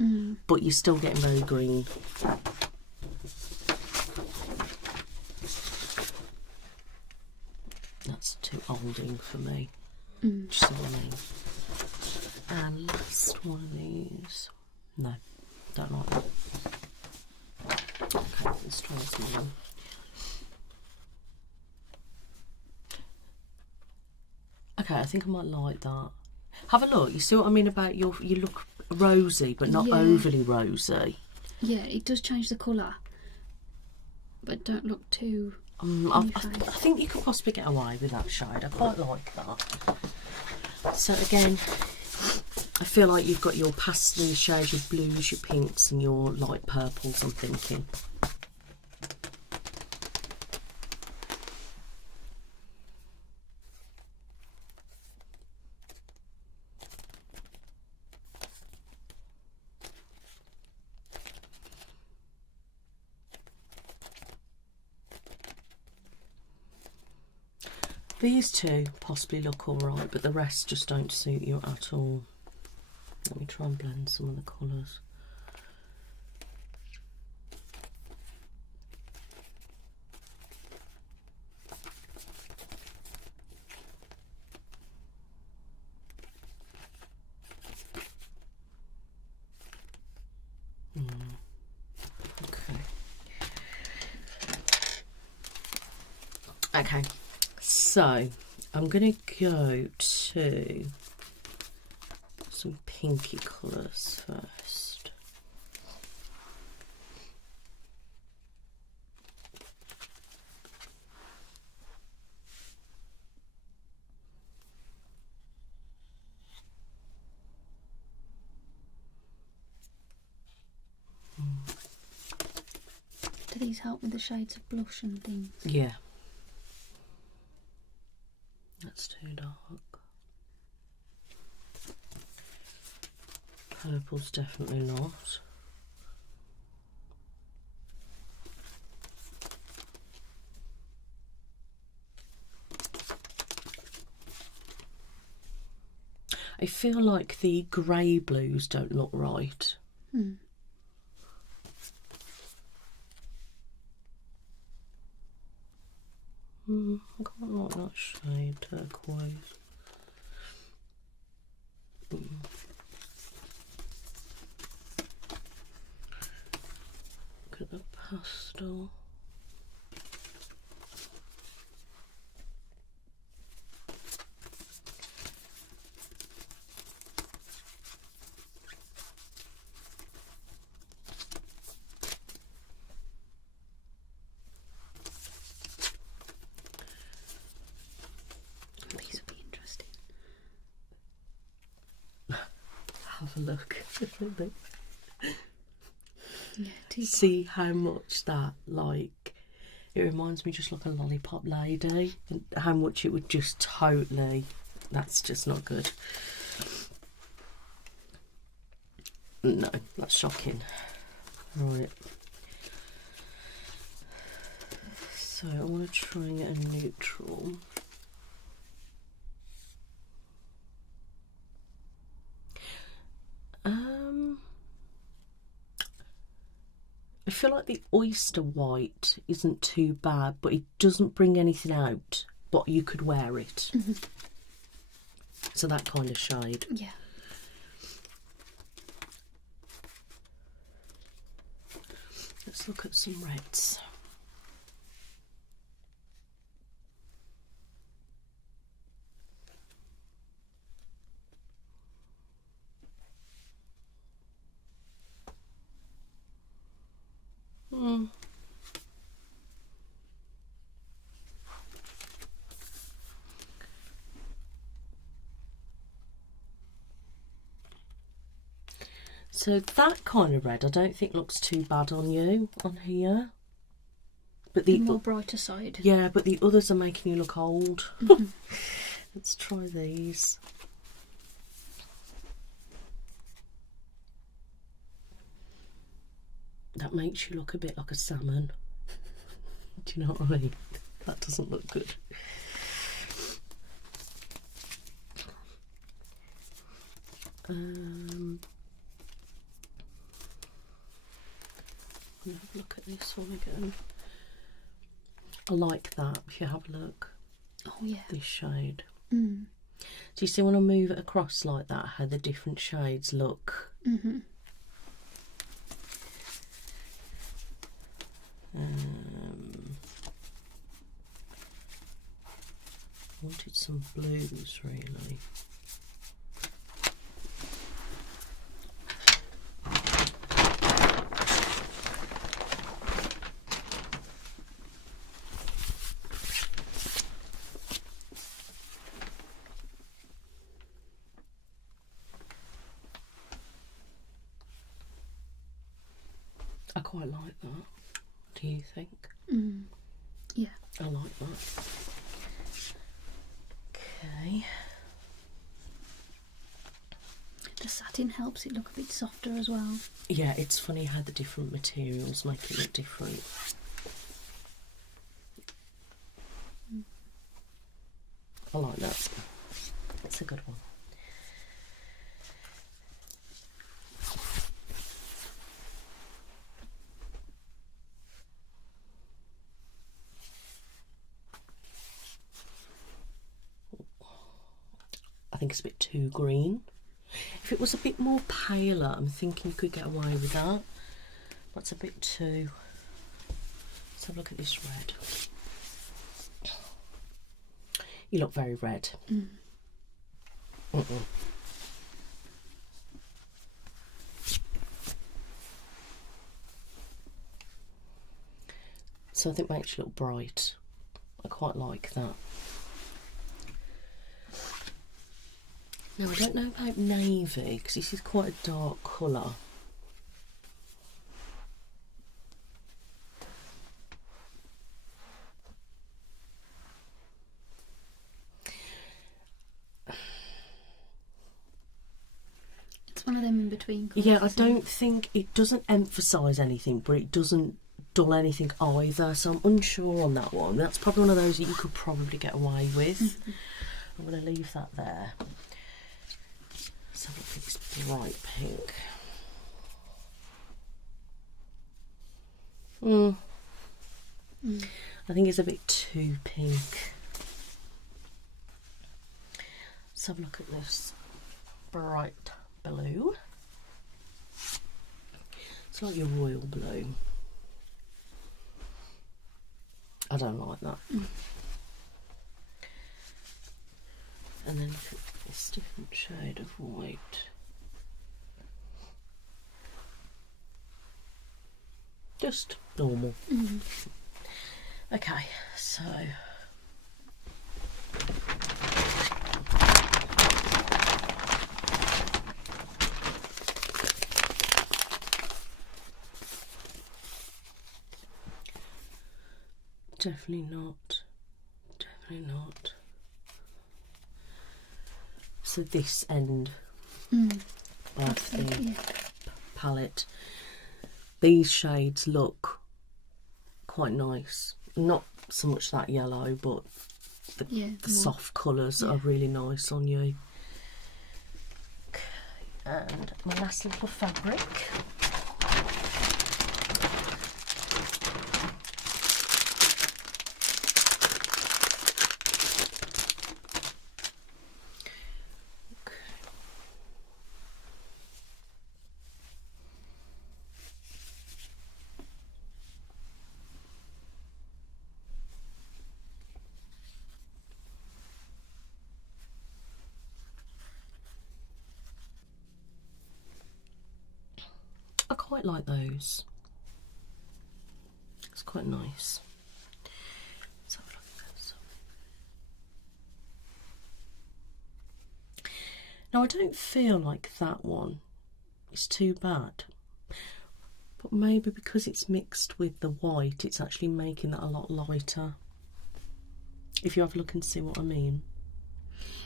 but you're still getting very green. That's too olding for me. Do you see what I mean? And last one of these. No, don't like that. Okay, let's try this one. Okay, I think I might like that. Have a look. You see what I mean about you look rosy, but not overly rosy. Yeah, it does change the colour, but don't look too... I think you could possibly get away with that shade. I quite like that. So again, I feel like you've got your pastel shades, your blues, your pinks and your light purples, I'm thinking. These two possibly look alright, but the rest just don't suit you at all. Let me try and blend some of the colours. Okay, so I'm going to go to some pinky colours first. Do these help with the shades of blush and things? Yeah. That's too dark. Purple's definitely not. I feel like the grey blues don't look right. I quite like that shade, turquoise. Look at the pastel. These will be interesting. Have a look. Yeah, see how much that, like, it reminds me just like a lollipop lady, and how much it would just totally, that's just not good. No, that's shocking. Right, so I want to try and get a neutral. I feel like the oyster white isn't too bad, but it doesn't bring anything out, but you could wear it. So that kind of shade. Yeah. Let's look at some reds. So that kind of red I don't think looks too bad on you on here. But the more brighter side. Yeah, but the others are making you look old. Let's try these. That makes you look a bit like a salmon. Do you know what I mean? That doesn't look good. Have a look at this one again. I like that. If you have a look. Oh yeah. This shade. Mm. Do you see when I move it across like that, how the different shades look? Mm-hmm. Wanted some blues really. I quite like that. Do you think? Mm. Yeah. I like that. Okay. The satin helps it look a bit softer as well. Yeah, it's funny how the different materials make it look different. I like that. That's a good one. I think it's a bit too green. If it was a bit more paler, I'm thinking you could get away with that. That's a bit too... Let's have a look at this red. You look very red. Mm. So I think it makes you look bright. I quite like that. Now I don't know about navy because this is quite a dark colour. It's one of them in between colours. Yeah, I don't think it doesn't emphasise anything, but it doesn't dull anything either. So I'm unsure on that one. That's probably one of those that you could probably get away with. I'm going to leave that there. Let's have a look at this bright pink. I think it's a bit too pink. Let's have a look at this bright blue. It's like your royal blue. I don't like that. And then look at this different shade of white. Just normal. Okay, so definitely not. Definitely not. So this end of the palette, these shades look quite nice. Not so much that yellow, but the soft colours are really nice on you. Okay, and my last little fabric. I quite like those. It's quite nice. Let's have a look at this. Now I don't feel like that one it's too bad. But maybe because it's mixed with the white, it's actually making that a lot lighter. If you have a look and see what I mean.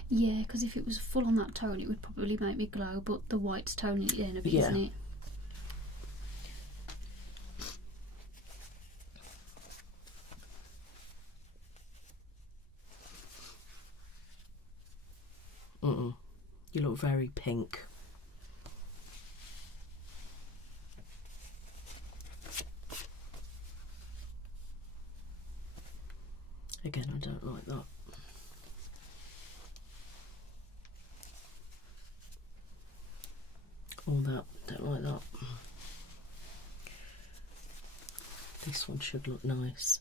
Yeah, because if it was full on that tone, it would probably make me glow, but the white's toning it in a bit, isn't it? You look very pink. Again, I don't like that. All that, don't like that. This one should look nice.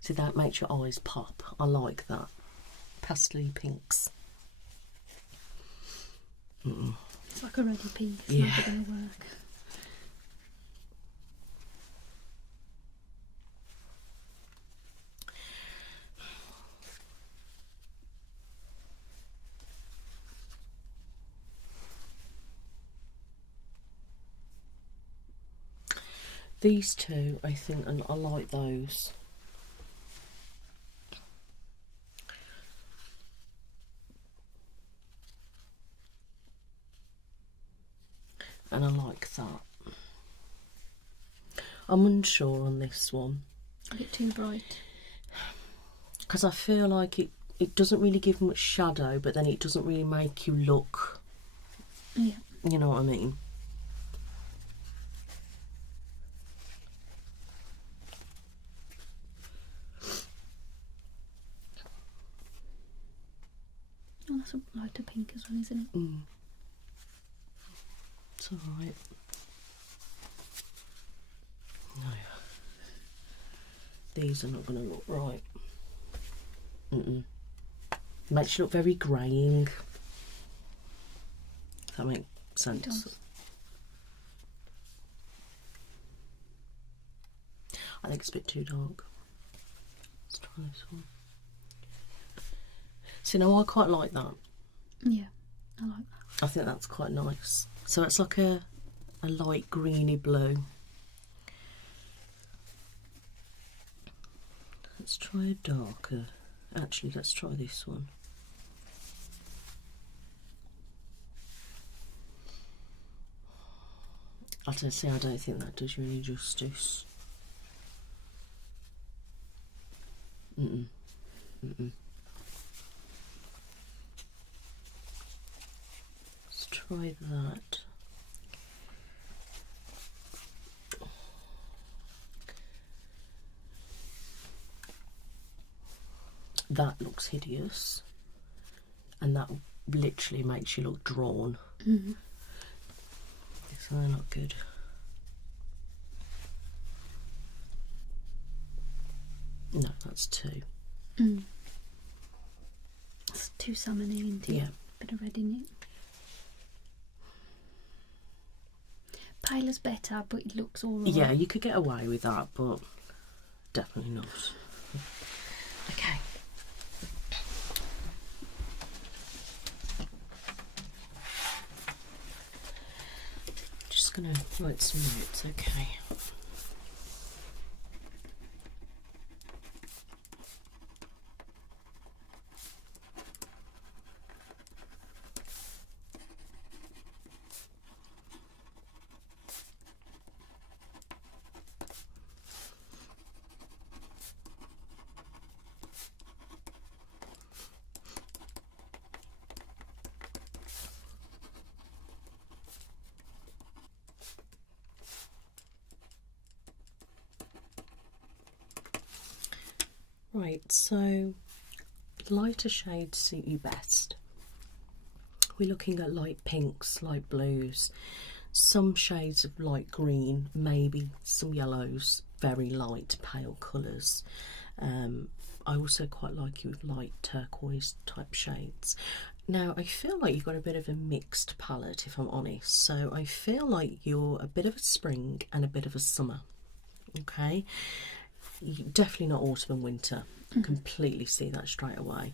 See, that makes your eyes pop. I like that. Pastel pinks. It's like a ready piece. It's Yeah. never going to work. These two, I think, and I like those. And I like that. I'm unsure on this one. A bit too bright. Because I feel like it doesn't really give much shadow, but then it doesn't really make you look. Yeah. You know what I mean? Oh, that's a lighter pink as well, isn't it? It's alright. No. These are not going to look right. Makes you look very greying. If that makes sense. It does. I think it's a bit too dark. Let's try this one. So now I quite like that. Yeah, I like that. I think that's quite nice. So it's like a light greeny blue. Let's try a darker. Actually, let's try this one. I don't think that does you any justice. Let's try that. That looks hideous, and that literally makes you look drawn. This one not good. No, that's two. It's too salmony, isn't it? Yeah. Bit of red in it. Paler's better, but it looks alright. Yeah, you could get away with that, but definitely not. Okay. Just gonna write some notes, okay. Right, so lighter shades suit you best. We're looking at light pinks, light blues, some shades of light green, maybe some yellows, very light pale colours. I also quite like you with light turquoise type shades. Now I feel like you've got a bit of a mixed palette, if I'm honest, so I feel like you're a bit of a spring and a bit of a summer. Okay, definitely not autumn and winter. Completely see that straight away.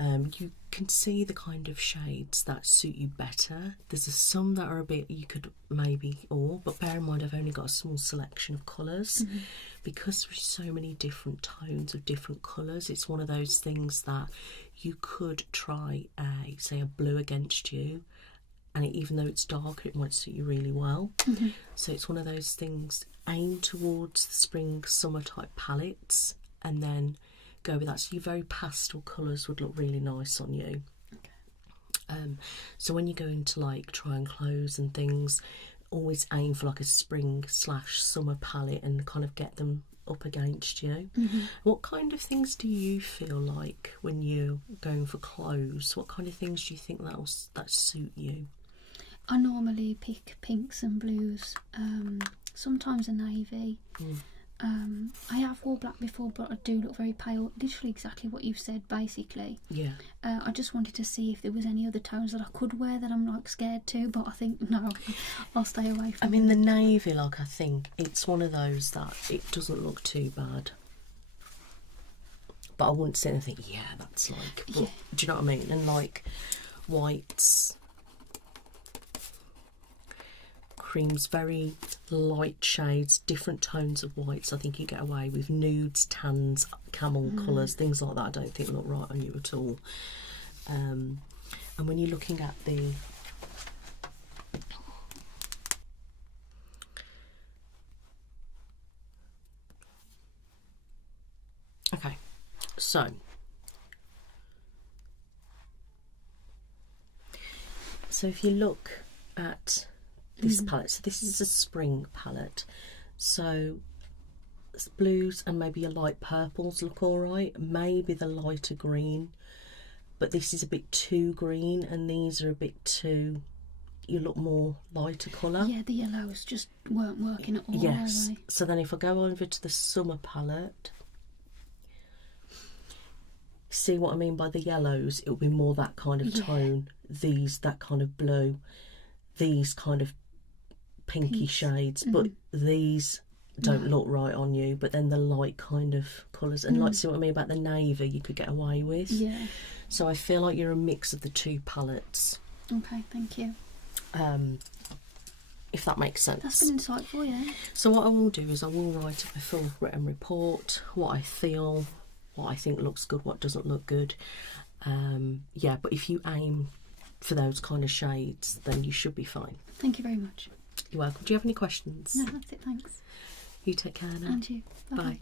You can see the kind of shades that suit you better. There's some that are a bit, you could maybe, but bear in mind I've only got a small selection of colours. Because there's so many different tones of different colours, it's one of those things that you could try say a blue against you, and even though it's darker it might suit you really well. So it's one of those things, aim towards the spring summer type palettes and then go with that. So your very pastel colours would look really nice on you. So when you go into like try on clothes and things, always aim for like a spring / summer palette and kind of get them up against you. What kind of things do you feel like when you're going for clothes? What kind of things do you think that suit you? I normally pick pinks and blues, sometimes a navy. I have wore black before, but I do look very pale. Literally exactly what you've said, basically. Yeah. I just wanted to see if there was any other tones that I could wear that I'm like scared to, but I think no, I'll stay away from. I mean, the navy, like, I think it's one of those that it doesn't look too bad. But I wouldn't sit and think, yeah, that's like. But, yeah. Do you know what I mean? And like whites, creams, very light shades, different tones of whites. I think you get away with nudes, tans, camel colours, things like that. I don't think look right on you at all. And when you're looking at the so if you look at this palette, so this is a spring palette, so blues and maybe your light purples look all right, maybe the lighter green, but this is a bit too green and these are a bit too, you look more lighter colour. Yeah, the yellows just weren't working at all. Yes. So then if I go over to the summer palette, see what I mean by the yellows? It'll be more that kind of tone. These, that kind of blue. These kind of pinky shades. But these don't look right on you. But then the light kind of colours. And like, see what I mean about the navy you could get away with. Yeah. So I feel like you're a mix of the two palettes. Okay, thank you. If that makes sense. That's been insightful, yeah. So what I will do is I will write up a full written report, what I feel, what I think looks good, what doesn't look good. Yeah, but if you aim for those kind of shades, then you should be fine. Thank you very much. You're welcome. Do you have any questions? No, that's it, thanks. You take care now. And you. Bye-bye. Bye.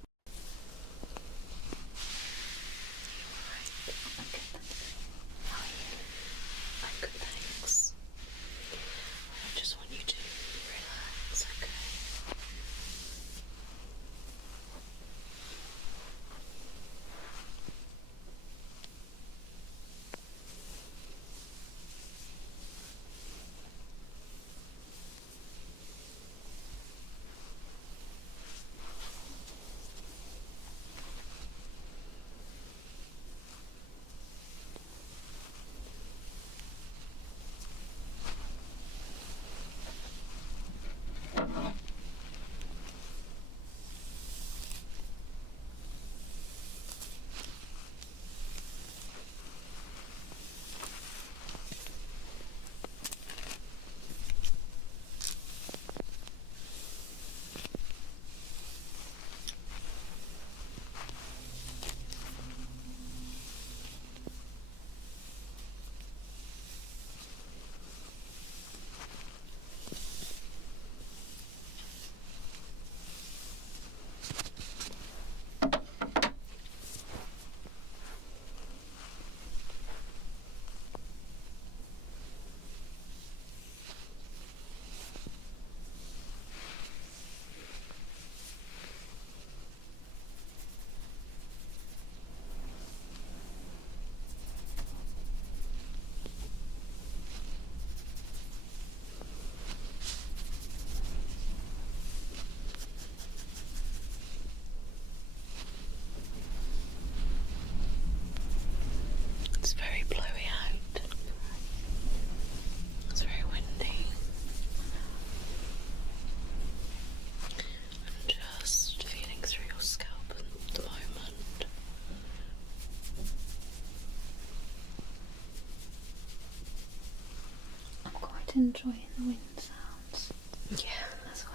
enjoying the wind sounds. Yeah. As well.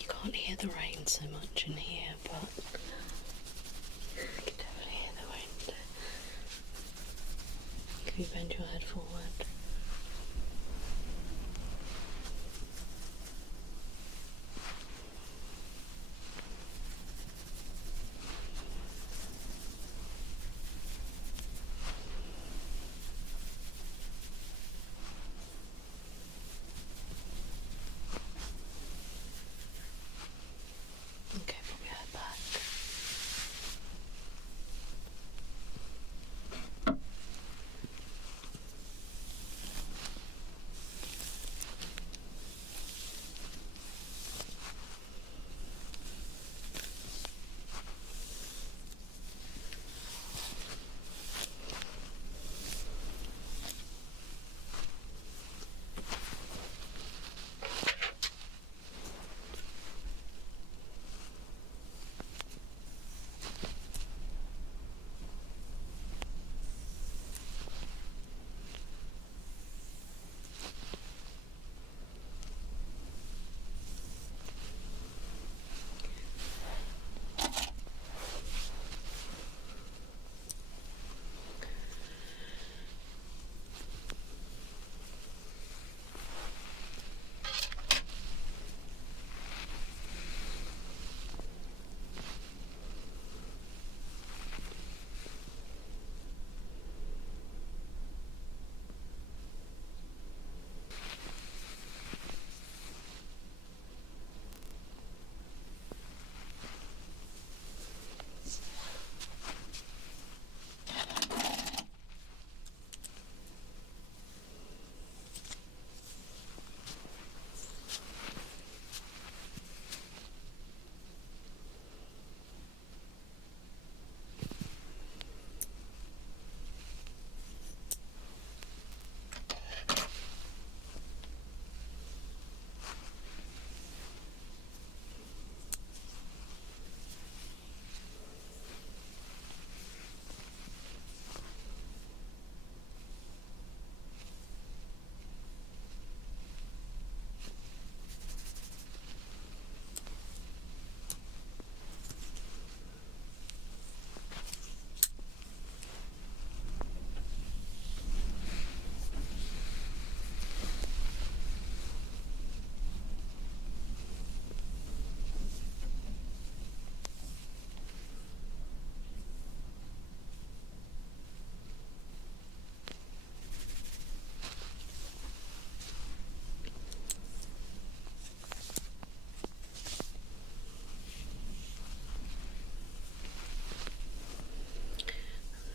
You can't hear the rain so much in here, but you can definitely hear the wind. Can you bend your head forward? Okay, put your head back.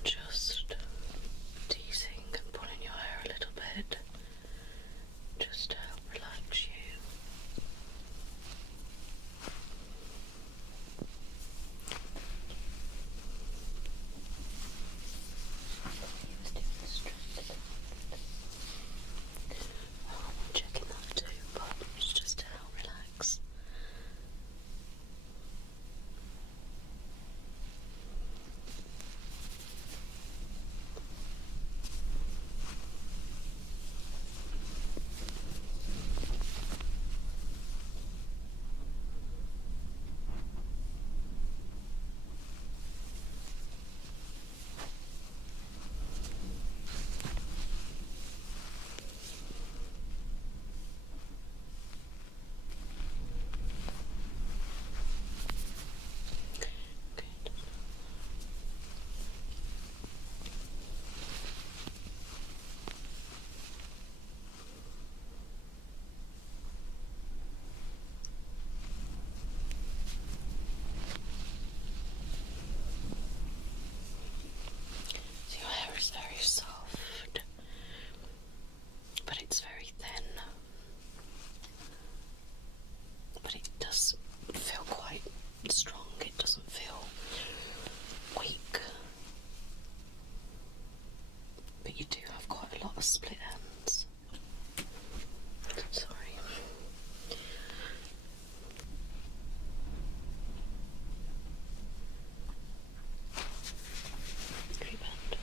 Just teasing and pulling your hair a little bit, just to help relax you. I'm checking that too, but it's just to help relax. So your hair is very soft, but it's very thin. But it does feel quite strong, it doesn't feel weak. But you do have quite a lot of split ends. Sorry. Creep bend.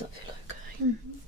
Does that feel okay? Mm-hmm.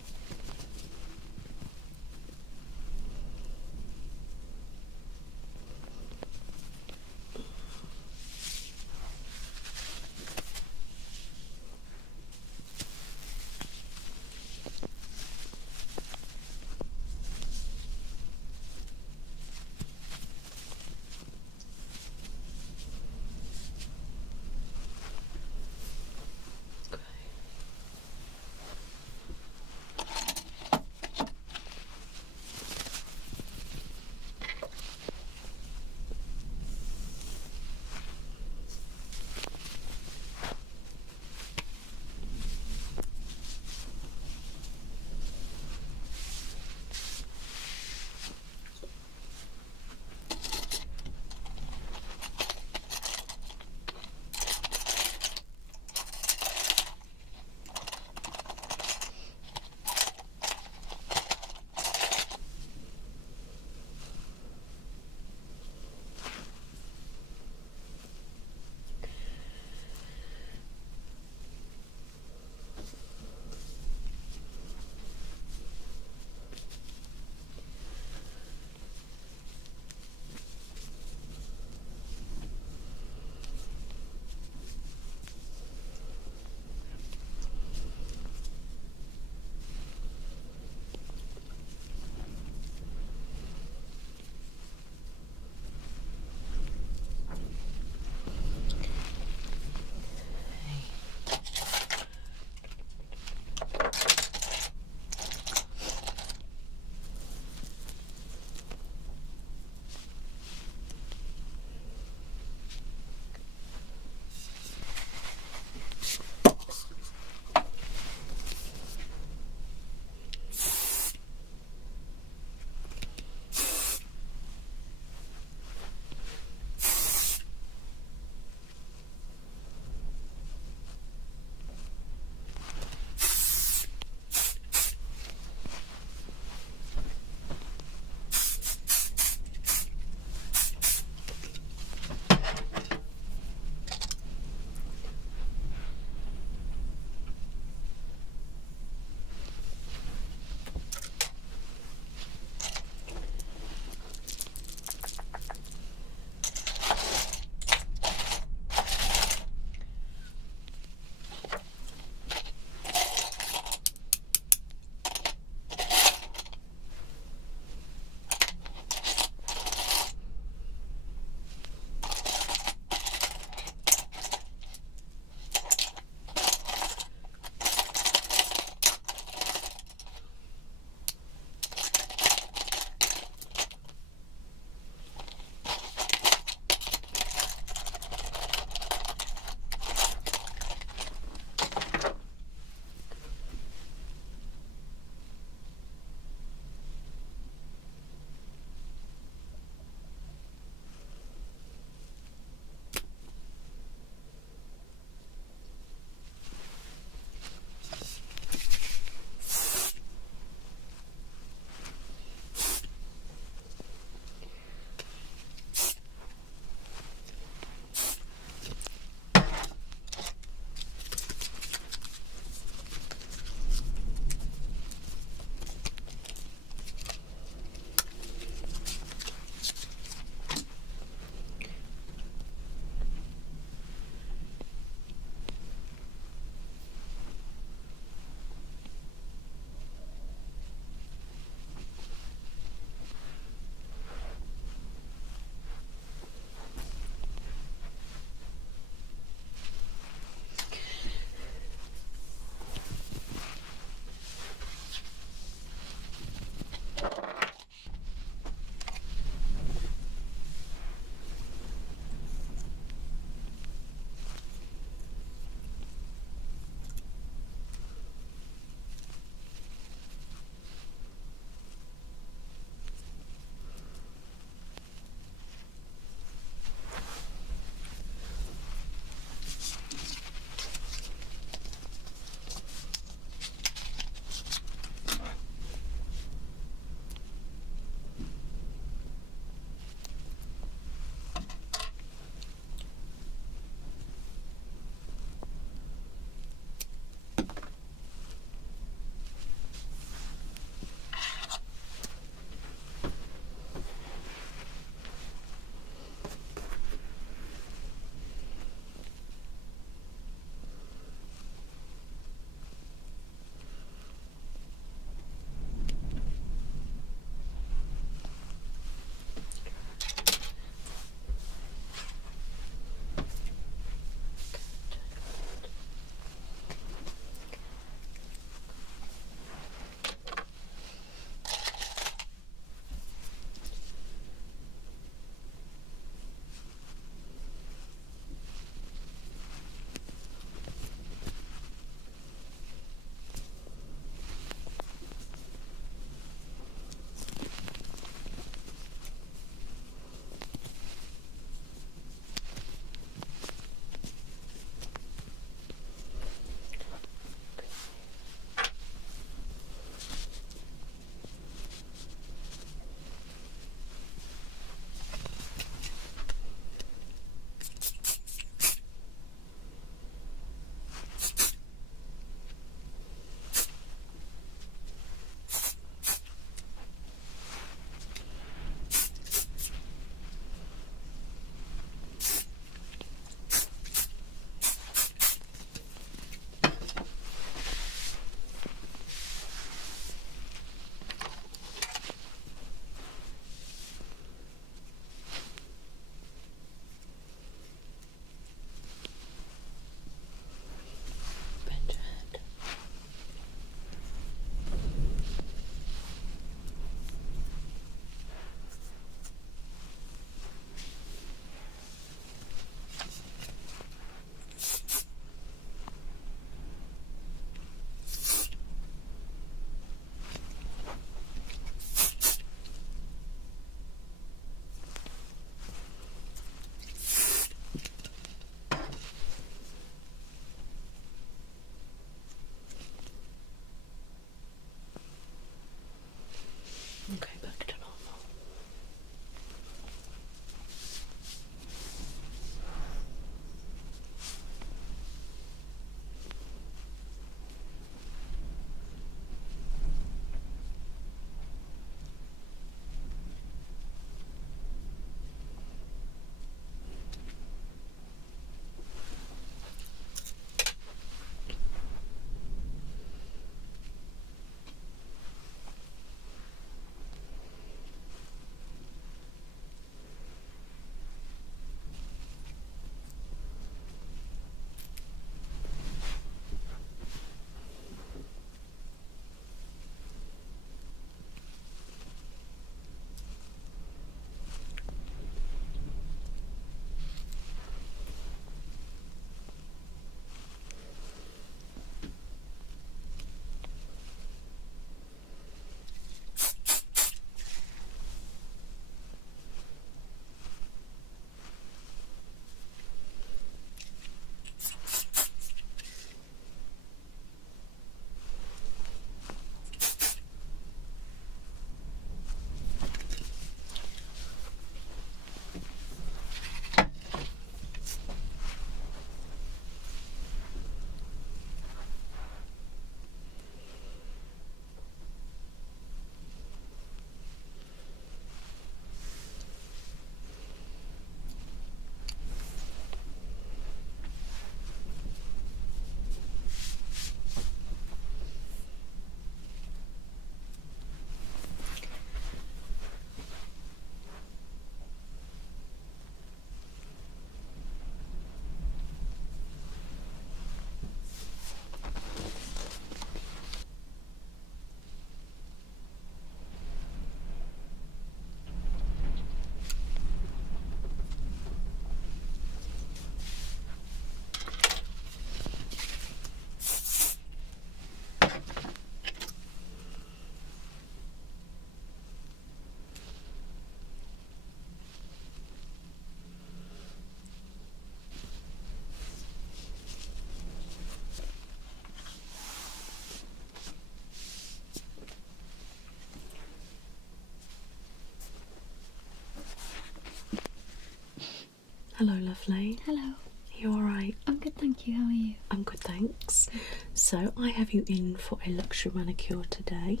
Hello, lovely. Hello. Are you alright? I'm good, thank you. How are you? I'm good, thanks. So, I have you in for a luxury manicure today.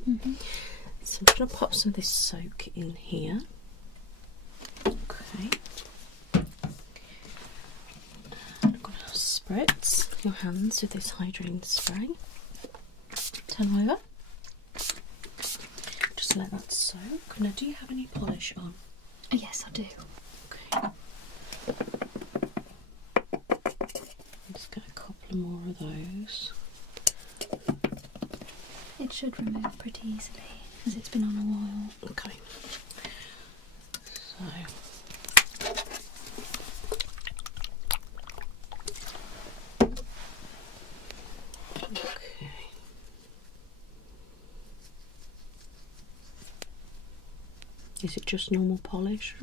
So, I'm going to pop some of this soak in here. Okay. I'm going to spritz your hands with this hydrating spray. Turn them over. Just let that soak. Now, do you have any polish on? Yes, I do. Okay. Just get a couple more of those. It should remove pretty easily as it's been on a while. Okay. So. Okay. Is it just normal polish?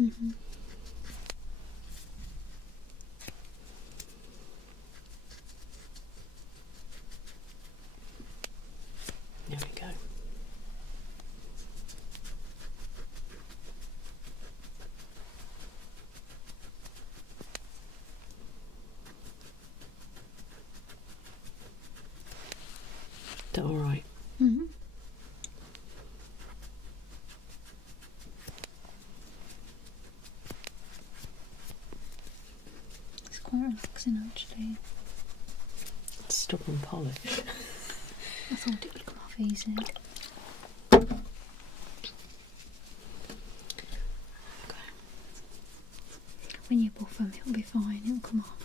There we go. Is that all right? It's quite relaxing actually. It's stubborn polish. I thought it would come off easy. When you buff them, it'll be fine. It'll come off.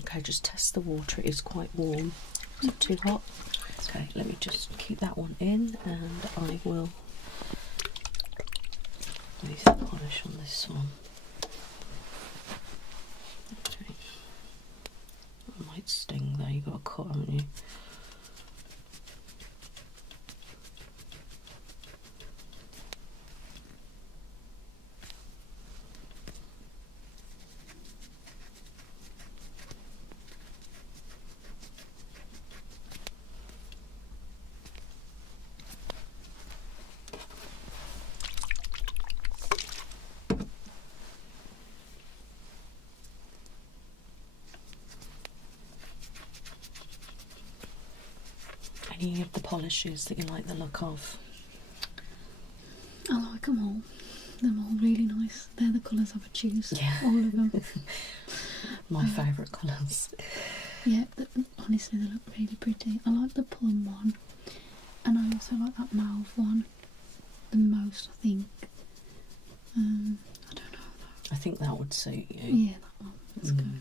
Okay, just test the water. It is quite warm. Is it too hot? Okay, let me just keep that one in and I will leave the polish on this one. Okay. That might sting there, you've got a cut, haven't you? Any of the polishes that you like the look of? I like them all. They're all really nice. They're the colours I would choose. Yeah. All of them. My favourite colours. Yeah, honestly they look really pretty. I like the plum one. And I also like that mauve one the most, I think. I don't know though. I think that would suit you. Yeah, that one. That's good.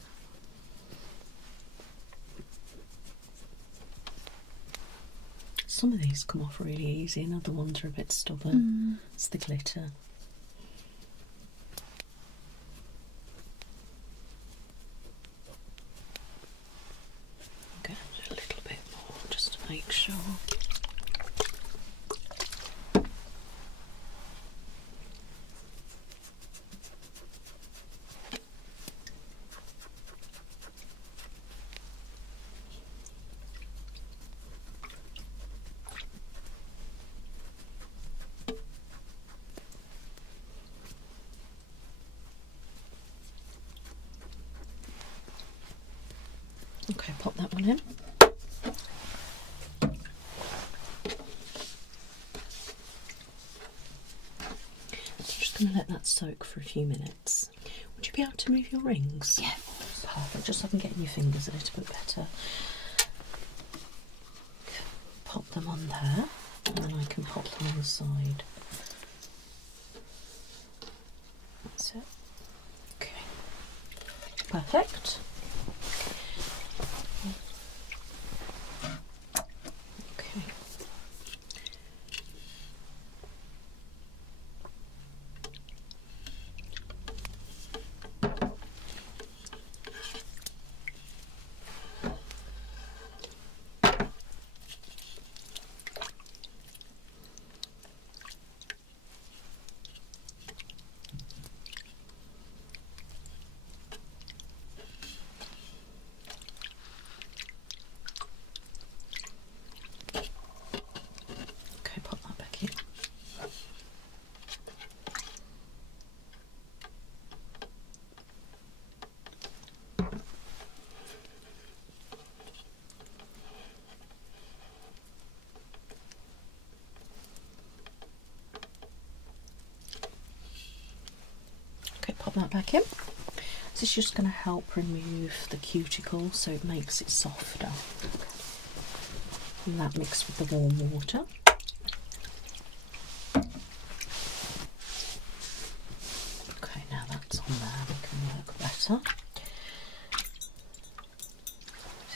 Some of these come off really easy and other ones are a bit stubborn. It's the glitter. Get a little bit more just to make sure. Okay, pop that one in. Just going to let that soak for a few minutes. Would you be able to move your rings? Yeah. Perfect, just so I can get in your fingers a little bit better. Pop them on there, and then I can pop them on the side. That's it. Okay. Perfect. Okay. pop that back in. This is just going to help remove the cuticle so it makes it softer. And that mixed with the warm water. Okay, now that's on there, we can work better. So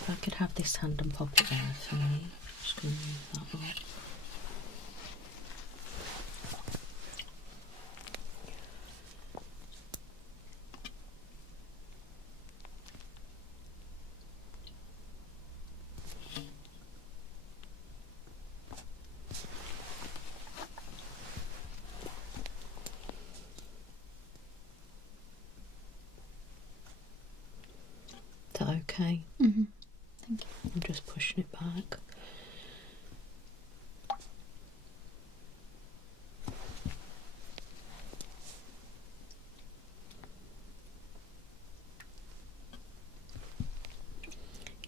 if I could have this hand and pop it there for me. Just going to move that up. Is that okay? Mm-hmm. Thank you. I'm just pushing it back.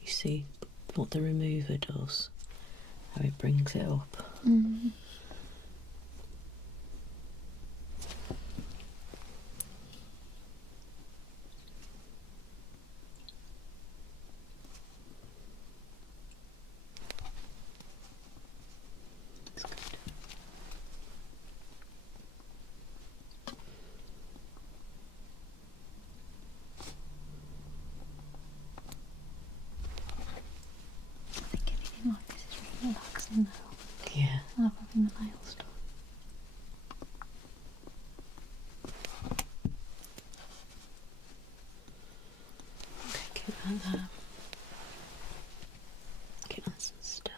You see what the remover does, how it brings it up. Mm-hmm. I think anything like this is really relaxing now. Yeah. I love having the nails done. Okay, keep that there. Keep nice and still.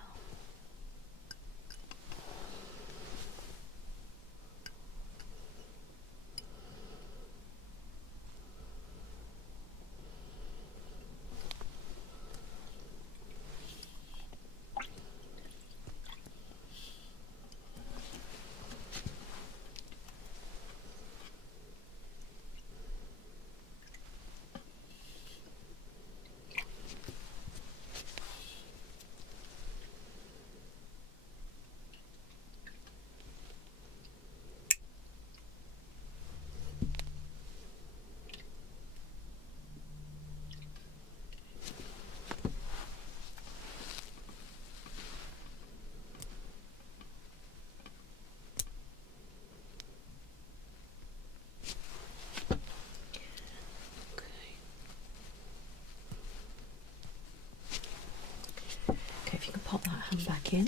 Okay, if you can pop that hand back in,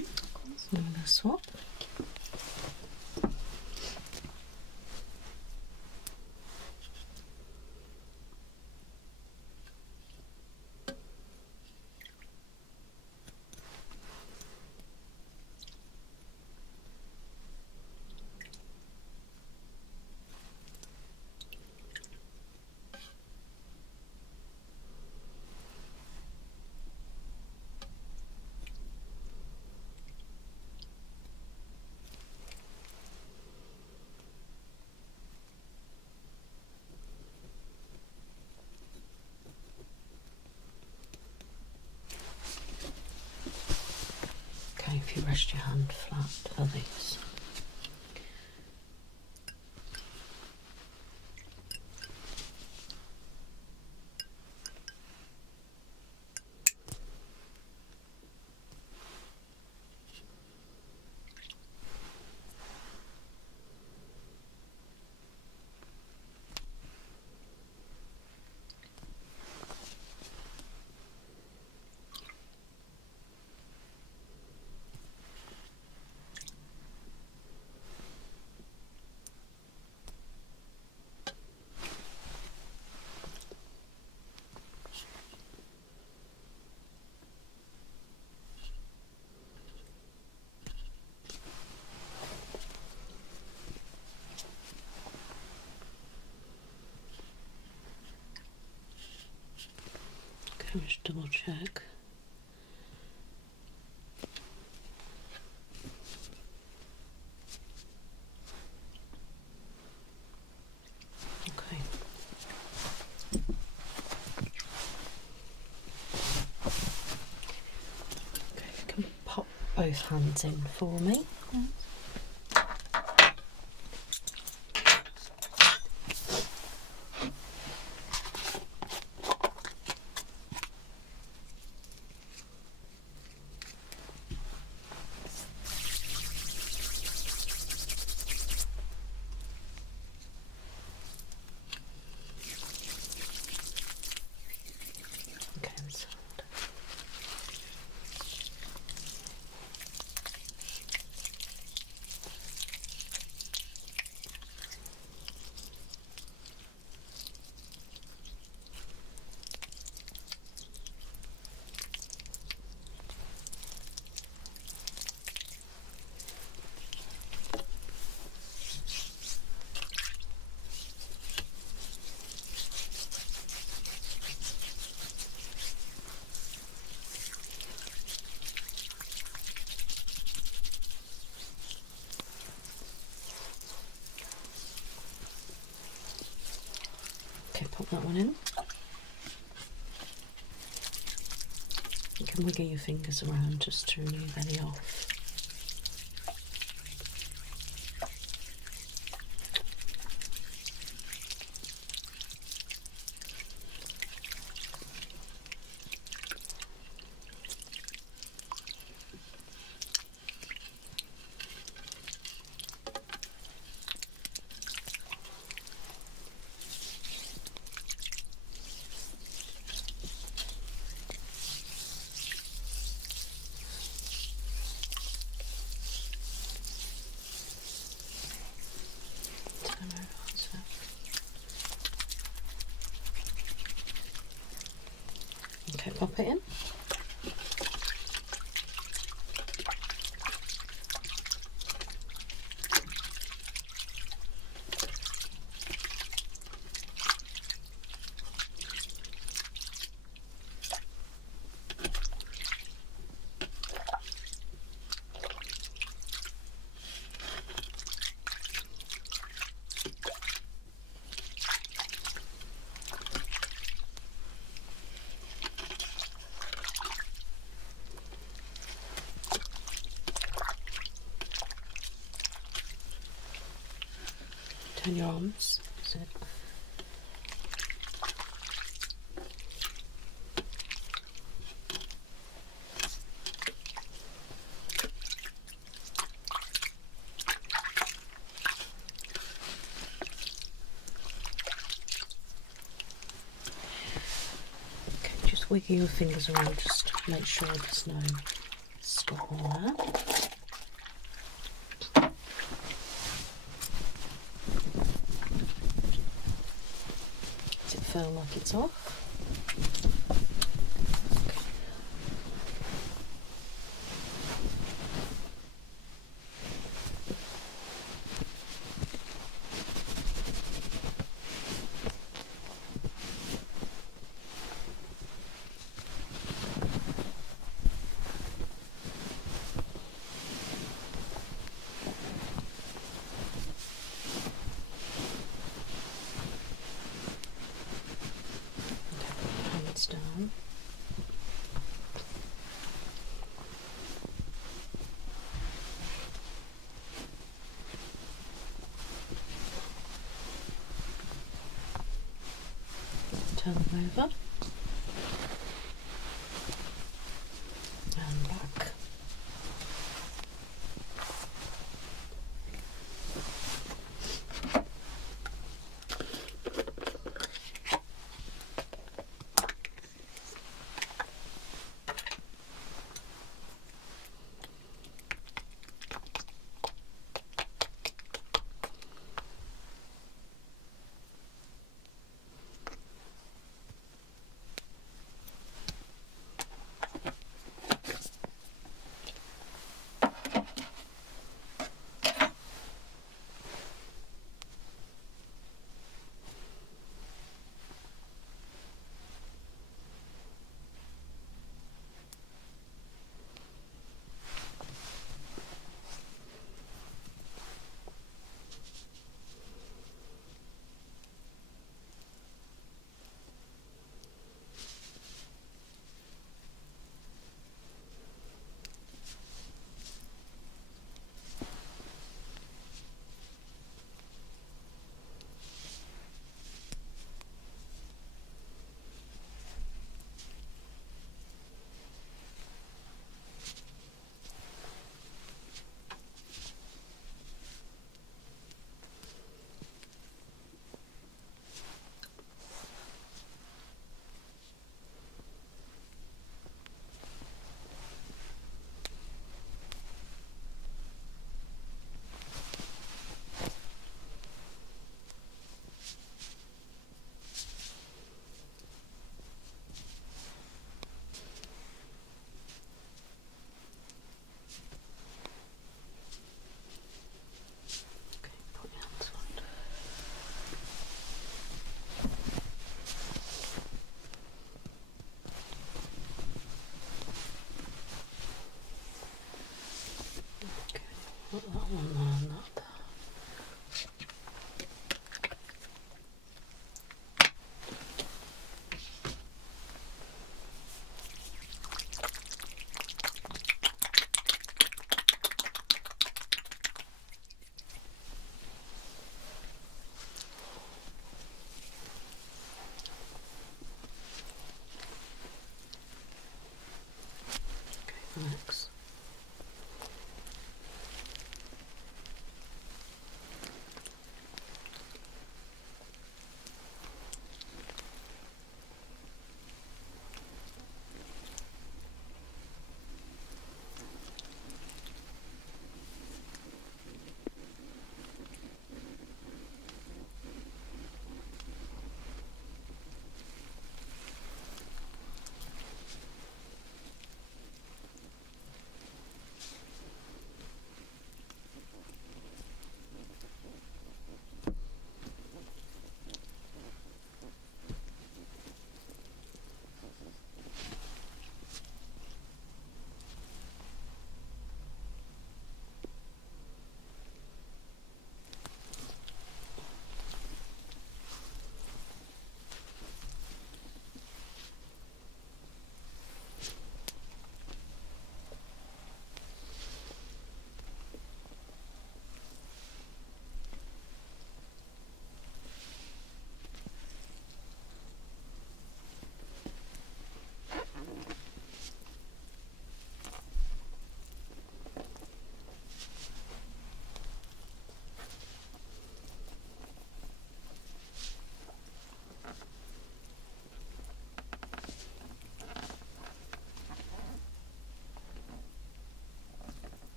I'm going to swap. Okay, if you rest your hand flat for these. Okay, just double check. Okay. Okay, you can pop both hands in for me. Okay, pop that one in. You can wiggle your fingers around just to remove any off. Okay, pop it in. Turn your arms. That's it. Okay, just wiggle your fingers around just to make sure there's no stuff on there. Does it feel like it's off? Down. Turn them over and back. Put that one there and that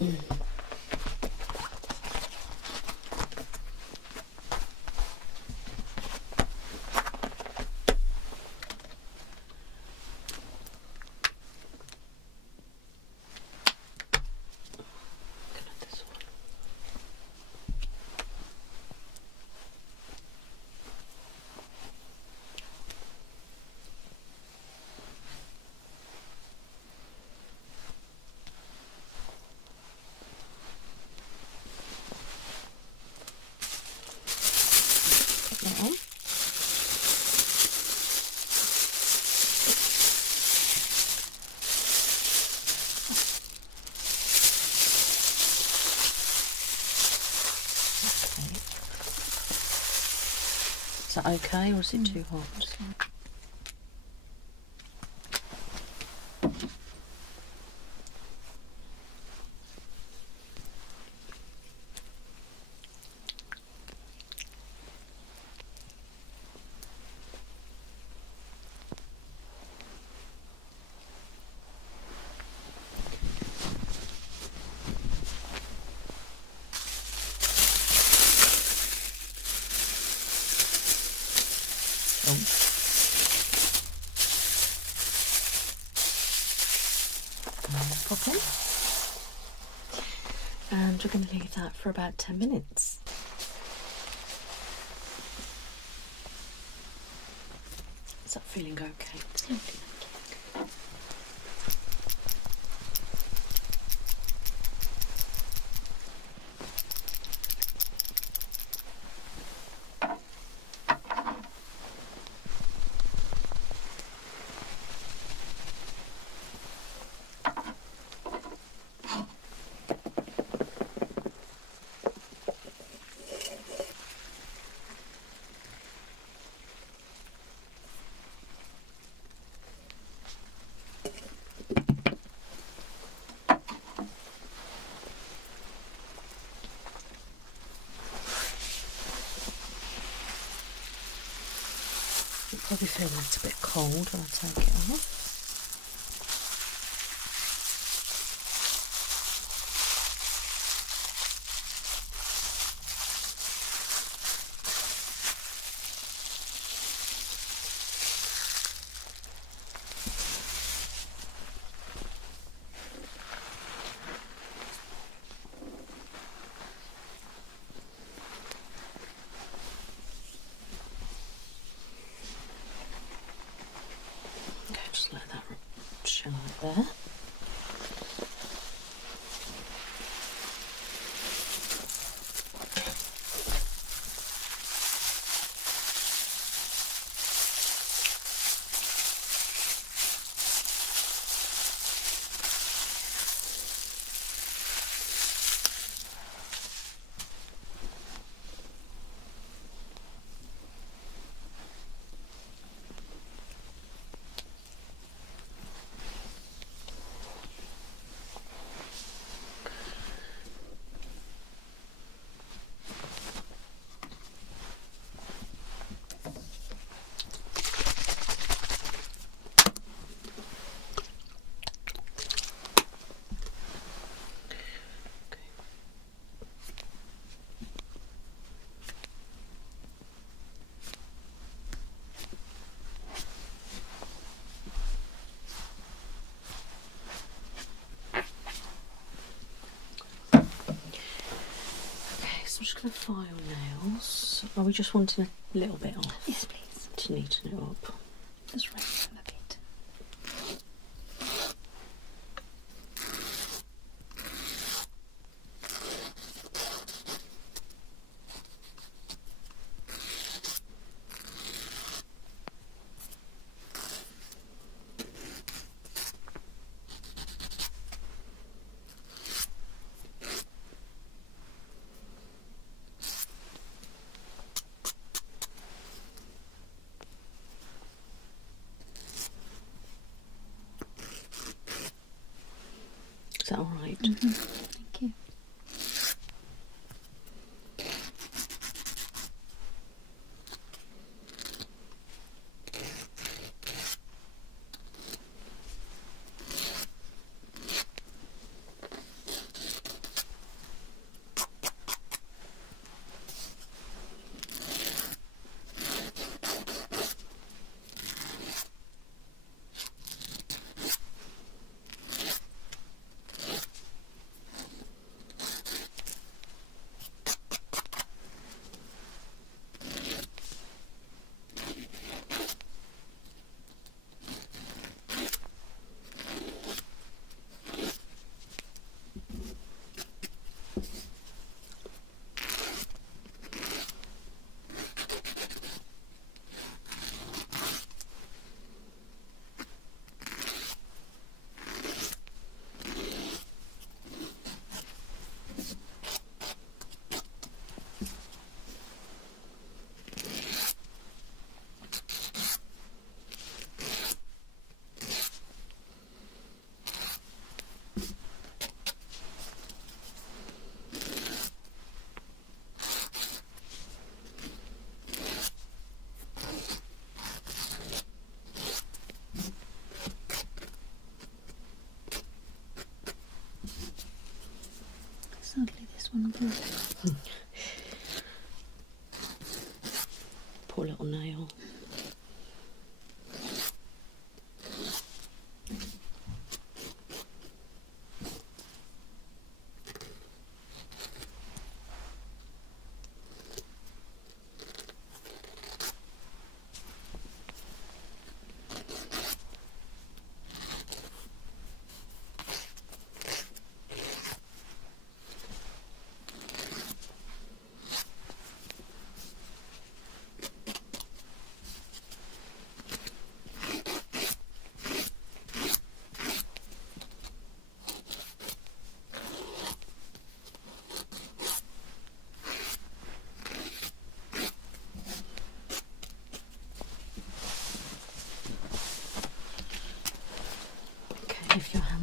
Is that okay, or is it too hot? Okay. And we're going to leave that for about 10 minutes. Is that feeling okay? Lovely, thank you. You probably feel a little bit cold when I take it off. Okay, just let that chill out there. I'm just going to file nails. Are we just wanting a little bit off? Yes, please. To neaten it up. Just raise them a bit. Is that alright? Thank you.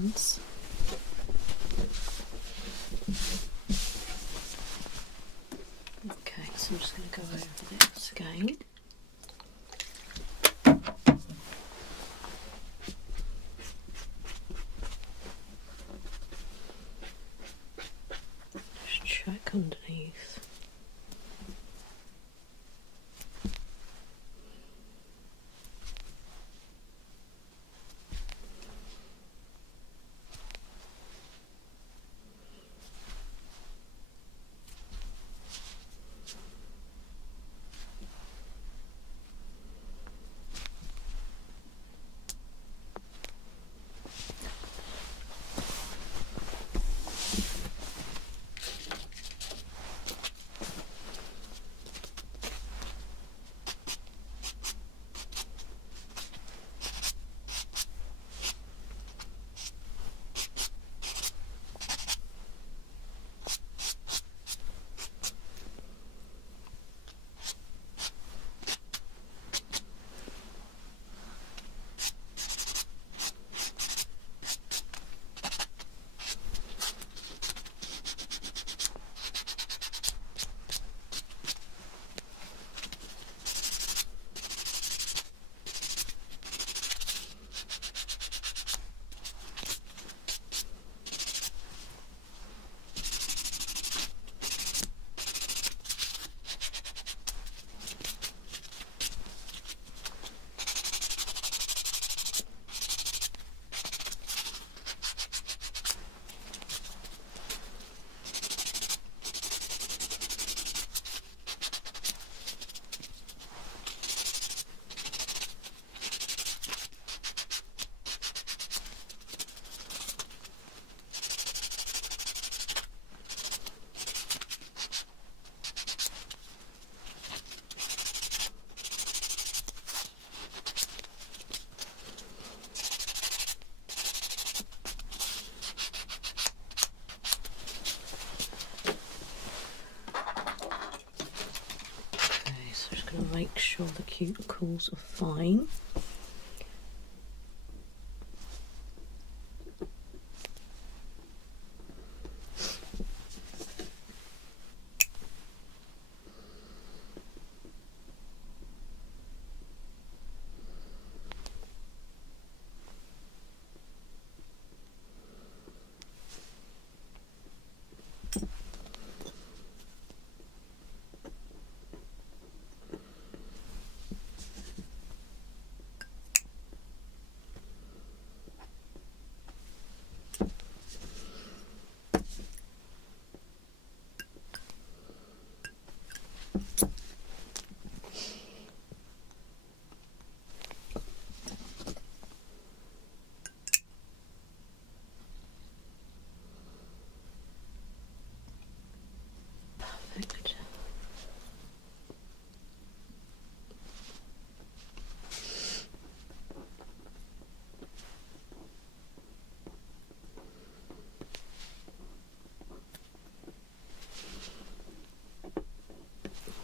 hands. Okay, so I'm just going to go over this again. Just check underneath. Make sure the cuticles are fine. Perfect.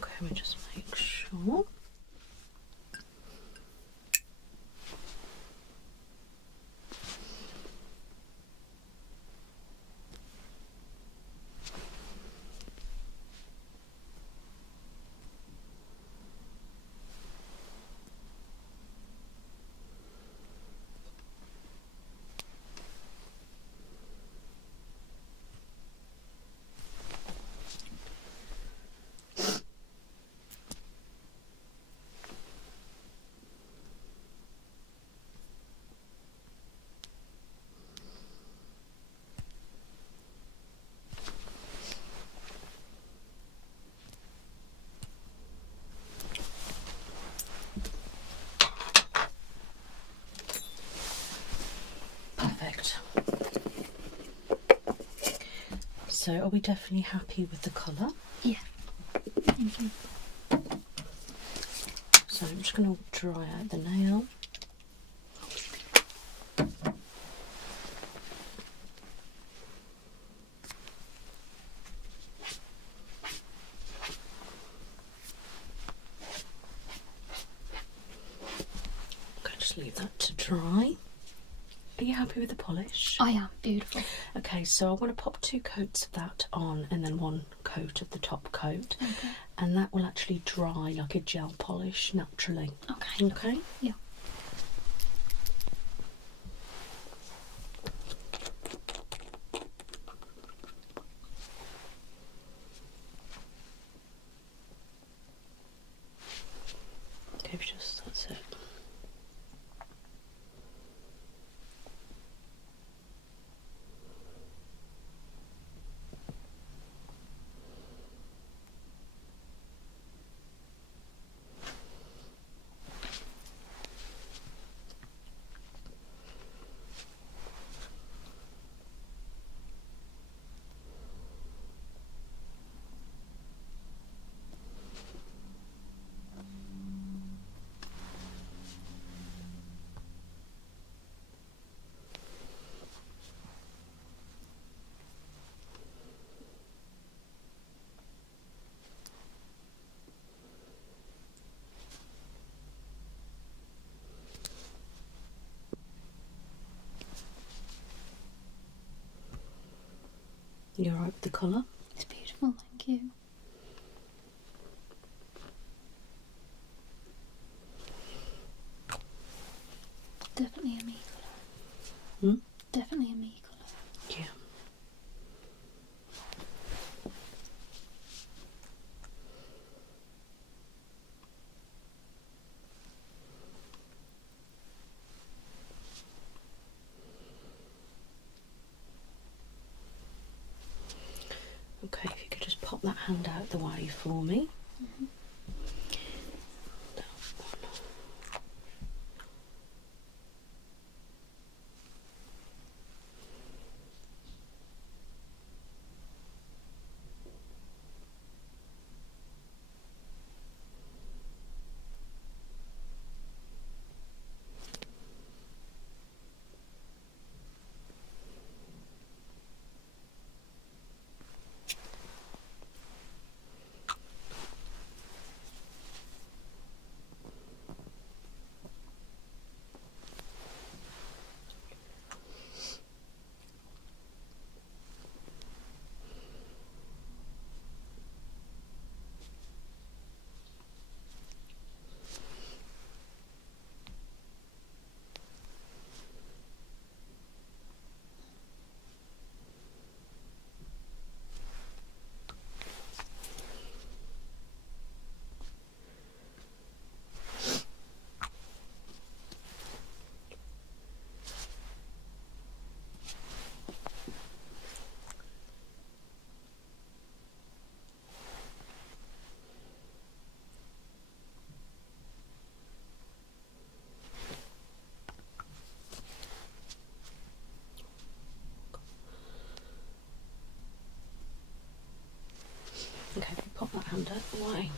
Okay, let me just make sure. Perfect. So are we definitely happy with the colour? Yeah. Thank you. So I'm just going to dry out the nail. Okay, just leave that to dry. Are you happy with the polish? I am. Beautiful. Okay, so I want to pop 2 coats of that on and then 1 coat of the top coat. Okay. And that will actually dry like a gel polish naturally. Okay. Okay? Yeah. Okay, that's it. You're right with the colour? It's beautiful, thank you. Definitely a me colour. Hmm? Definitely a me colour. Yeah. Okay, if you could just pop that hand out the way for me. Mm-hmm. That one. Okay, pop that hand out the way.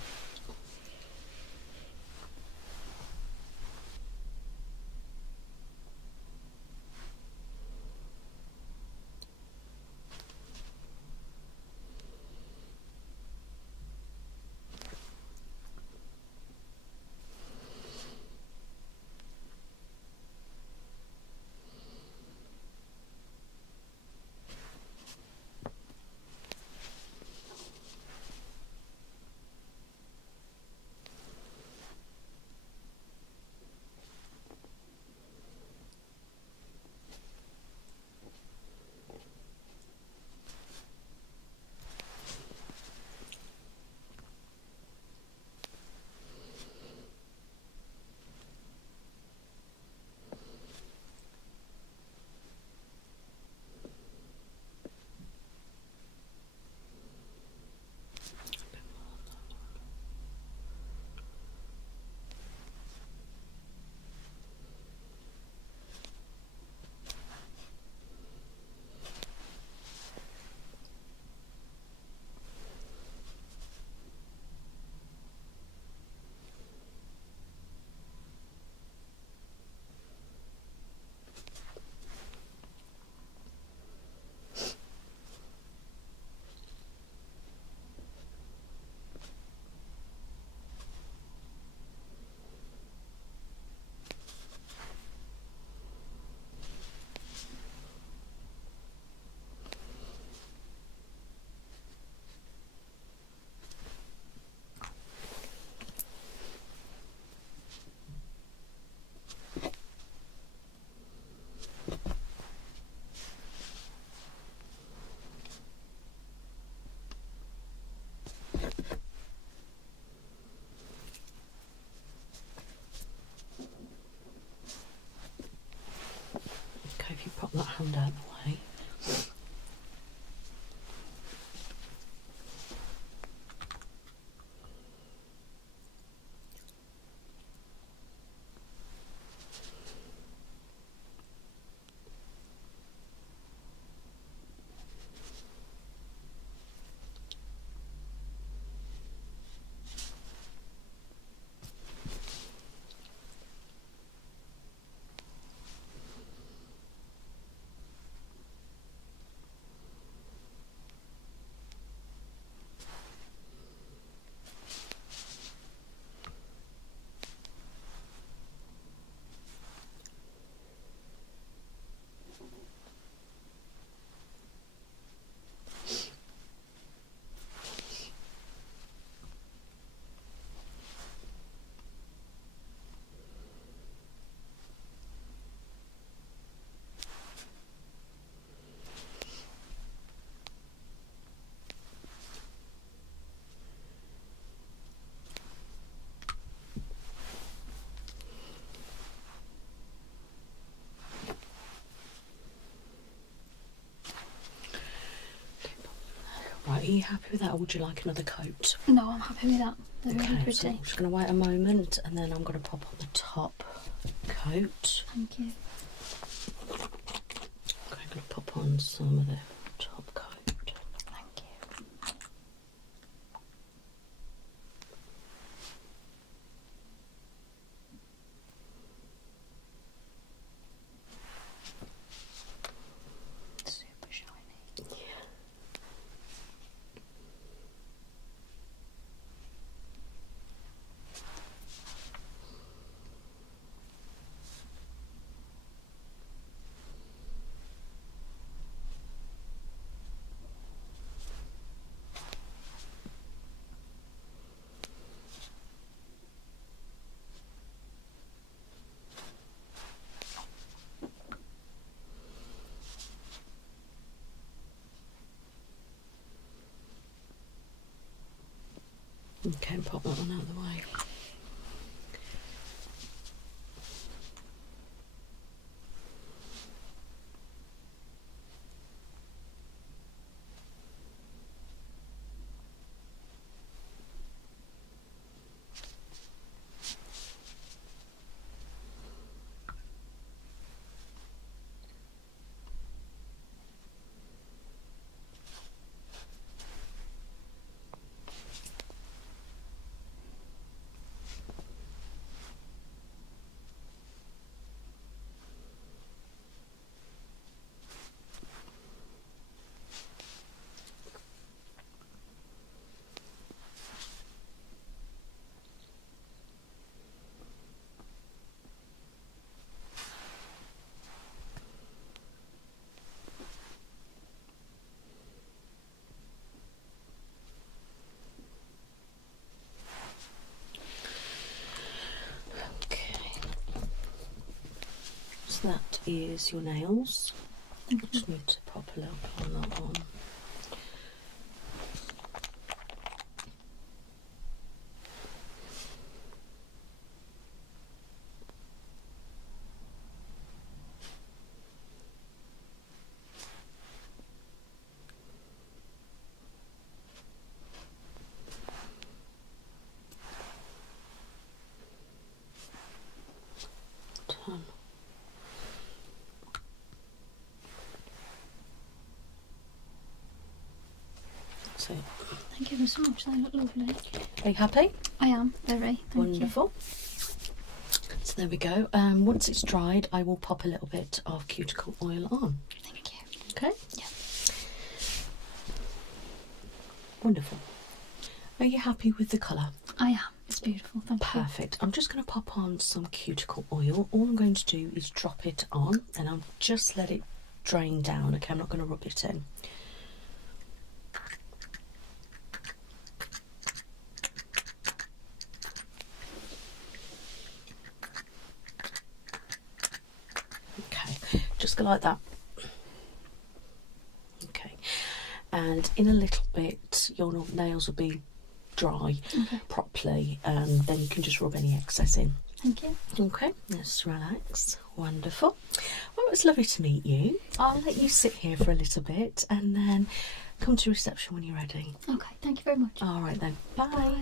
that hand out of the way. Right, are you happy with that, or would you like another coat? No, I'm happy with that. They're really pretty. So I'm just going to wait a moment, and then I'm going to pop on the top coat. Thank you. Okay, I'm going to pop on some of the top coat. Thank you. Super shiny. Yeah. Okay, pop that one out of the way. That is your nails. I just need to pop a little bit on that one. Done. So, thank you so much. They look lovely. Are you happy? I am very. Wonderful. So there we go. Once it's dried, I will pop a little bit of cuticle oil on. Thank you. Okay. Yeah. Wonderful. Are you happy with the colour? I am. It's beautiful. Thank you. Perfect. I'm just going to pop on some cuticle oil. All I'm going to do is drop it on, and I'll just let it drain down. Okay, I'm not going to rub it in. Just go like that. Okay, and in a little bit your nails will be dry properly, and then you can just rub any excess in. Thank you. Okay, let's relax. Wonderful. Well, it's lovely to meet you. I'll let you sit here for a little bit and then come to reception when you're ready. Okay, thank you very much. All right then. Bye. Bye.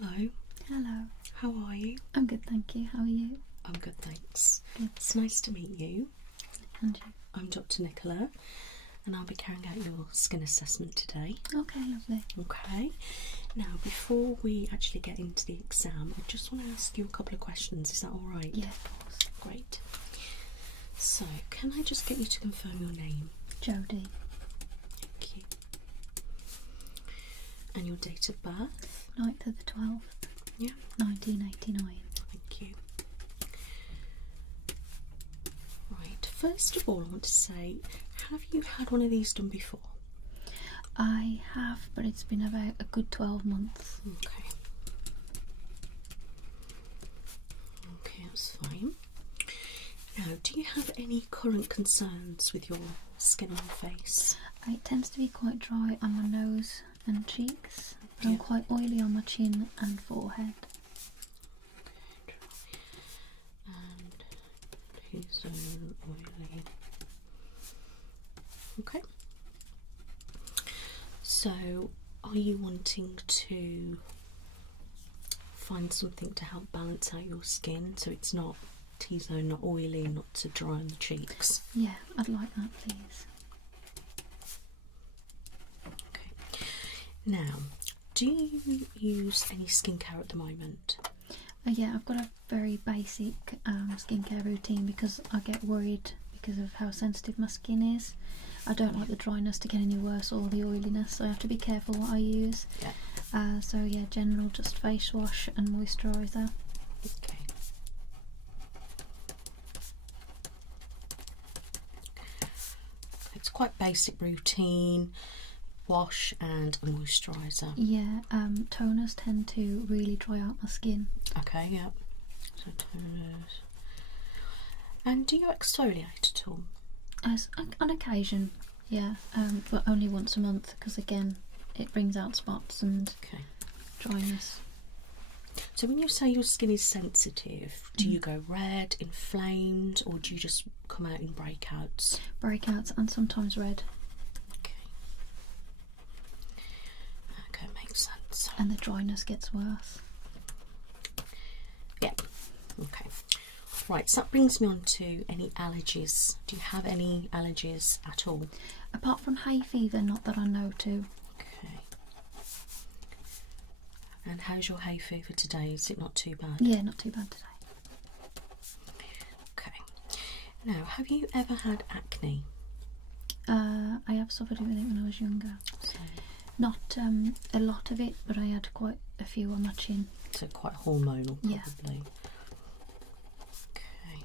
Hello. Hello. How are you? I'm good, thank you. How are you? I'm good, thanks. Good. It's nice to meet you. And you? I'm Dr. Nicola, and I'll be carrying out your skin assessment today. Okay, lovely. Okay. Now, before we actually get into the exam, I just want to ask you a couple of questions. Is that all right? Yeah, of course. Great. So, can I just get you to confirm your name? Jodie. Thank you. And your date of birth? 9th of the 12th. Yeah. 1989. Thank you. Right, first of all, I want to say, have you had one of these done before? I have, but it's been about a good 12 months. Okay. Okay, that's fine. Now, do you have any current concerns with your skin on your face? It tends to be quite dry on my nose and cheeks, and Yeah. quite oily on my chin and forehead. And he's oily. Okay. So, are you wanting to find something to help balance out your skin so it's not T-zone, not oily, not too dry on the cheeks? Yeah, I'd like that, please. Okay. Now, do you use any skincare at the moment? Yeah, I've got a very basic skincare routine because I get worried because of how sensitive my skin is. I don't like the dryness to get any worse or the oiliness, so I have to be careful what I use. Yeah. So yeah, general just face wash and moisturiser. Okay. It's quite basic routine. Wash and a moisturiser. Yeah, toners tend to really dry out my skin. Okay, yeah. So toners. And do you exfoliate at all? As on occasion, yeah, but only once a month because again, it brings out spots and Okay. dryness. So when you say your skin is sensitive, do you go red, inflamed, or do you just come out in breakouts? Breakouts and sometimes red. Okay. Okay, makes sense. And the dryness gets worse. Yeah. Okay. Right, so that brings me on to any allergies. Do you have any allergies at all? Apart from hay fever, not that I know to. Okay. And how's your hay fever today? Is it not too bad? Yeah, not too bad today. Okay. Now, have you ever had acne? I have suffered with it when I was younger. So, Not a lot of it, but I had quite a few on my chin. so quite hormonal, Yeah. probably. Okay.